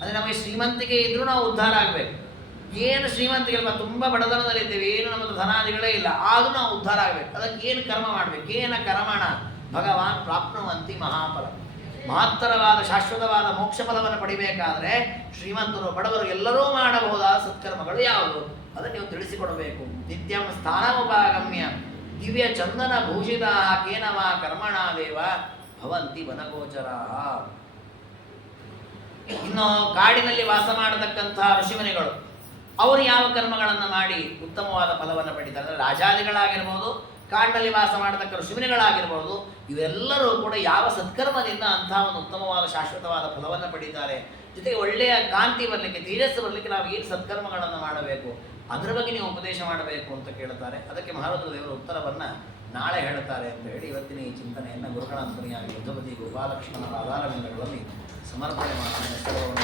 ಅಂದರೆ ನಮಗೆ ಶ್ರೀಮಂತಿಕೆ ಇದ್ರೂ ನಾವು ಉದ್ಧಾರ ಆಗಬೇಕು. ಏನು ಶ್ರೀಮಂತಿಕೆ ಅಲ್ವಾ, ತುಂಬ ಬಡತನದಲ್ಲಿದ್ದೇವೆ, ಏನು ನಮ್ಮದು ಧನಾದಿಗಳೇ ಇಲ್ಲ, ಆದರೂ ನಾವು ಉದ್ಧಾರ ಆಗಬೇಕು. ಅದಕ್ಕೆ ಏನು ಕರ್ಮ ಮಾಡಬೇಕು? ಏನ ಕರ್ಮಣ ಭಗವಾನ್ ಪ್ರಾಪ್ನುವಂತಿ ಮಹಾಫಲ. ಮಹತ್ತರವಾದ ಶಾಶ್ವತವಾದ ಮೋಕ್ಷ ಫಲವನ್ನು ಪಡಿಬೇಕಾದ್ರೆ ಶ್ರೀಮಂತರು ಬಡವರು ಎಲ್ಲರೂ ಮಾಡಬಹುದಾದ ಸತ್ಕರ್ಮಗಳು ಯಾವುದು ಅದನ್ನು ನೀವು ತಿಳಿಸಿಕೊಡಬೇಕು. ನಿತ್ಯಂ ಸ್ಥಾನಮುಪಾಗಮ್ಯ ದಿವ್ಯ ಚಂದನ ಭೂಷಿತಾ ಕೇನವಾ ಕರ್ಮಣ ದೇವ ಭವಂತಿ ವನಗೋಚರ. ಇನ್ನು ಕಾಡಿನಲ್ಲಿ ವಾಸ ಮಾಡತಕ್ಕಂತಹ ಋಷಿಮುನಿಗಳು ಅವರು ಯಾವ ಕರ್ಮಗಳನ್ನು ಮಾಡಿ ಉತ್ತಮವಾದ ಫಲವನ್ನು ಪಡಿತಾರೆ? ರಾಜಾದಿಗಳಾಗಿರ್ಬೋದು, ಕಾಡಿನಲ್ಲಿ ವಾಸ ಮಾಡತಕ್ಕ ಋಷಿಮುನಿಗಳಾಗಿರ್ಬೋದು, ಇವೆಲ್ಲರೂ ಕೂಡ ಯಾವ ಸತ್ಕರ್ಮದಿಂದ ಅಂತಹ ಒಂದು ಉತ್ತಮವಾದ ಶಾಶ್ವತವಾದ ಫಲವನ್ನು ಪಡೀತಾರೆ. ಜೊತೆಗೆ ಒಳ್ಳೆಯ ಕಾಂತಿ ಬರಲಿಕ್ಕೆ, ತೇಜಸ್ಸು ಬರಲಿಕ್ಕೆ ನಾವು ಏನು ಸತ್ಕರ್ಮಗಳನ್ನು ಮಾಡಬೇಕು ಅದರ ಬಗ್ಗೆ ನೀವು ಉಪದೇಶ ಮಾಡಬೇಕು ಅಂತ ಕೇಳ್ತಾರೆ. ಅದಕ್ಕೆ ಮಹಾರುದ್ರ ದೇವರು ಉತ್ತರವನ್ನು ನಾಳೆ ಹೇಳ್ತಾರೆ ಅಂತ ಹೇಳಿ ಇವತ್ತಿನ ಈ ಚಿಂತನೆಯನ್ನು ಗುರುಗಳಂತನಿಯಾಗಿ ಯದುಪತಿ ಗೋಪಾಲಕ್ಷ್ಮಣರ ಆಧಾರವಿಂದಗಳಲ್ಲಿ ಸಮರ್ಪಣೆ ಮಾಡೋಣ.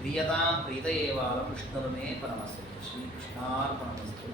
ಪ್ರಿಯತಾಂ ಪ್ರೀತಯೇವಾಲ ವಿಷ್ಣುರಮೇ ಪರಮಸ್ತು. ಶ್ರೀಕೃಷ್ಣಾರ್ಪಣಮಸ್ತು.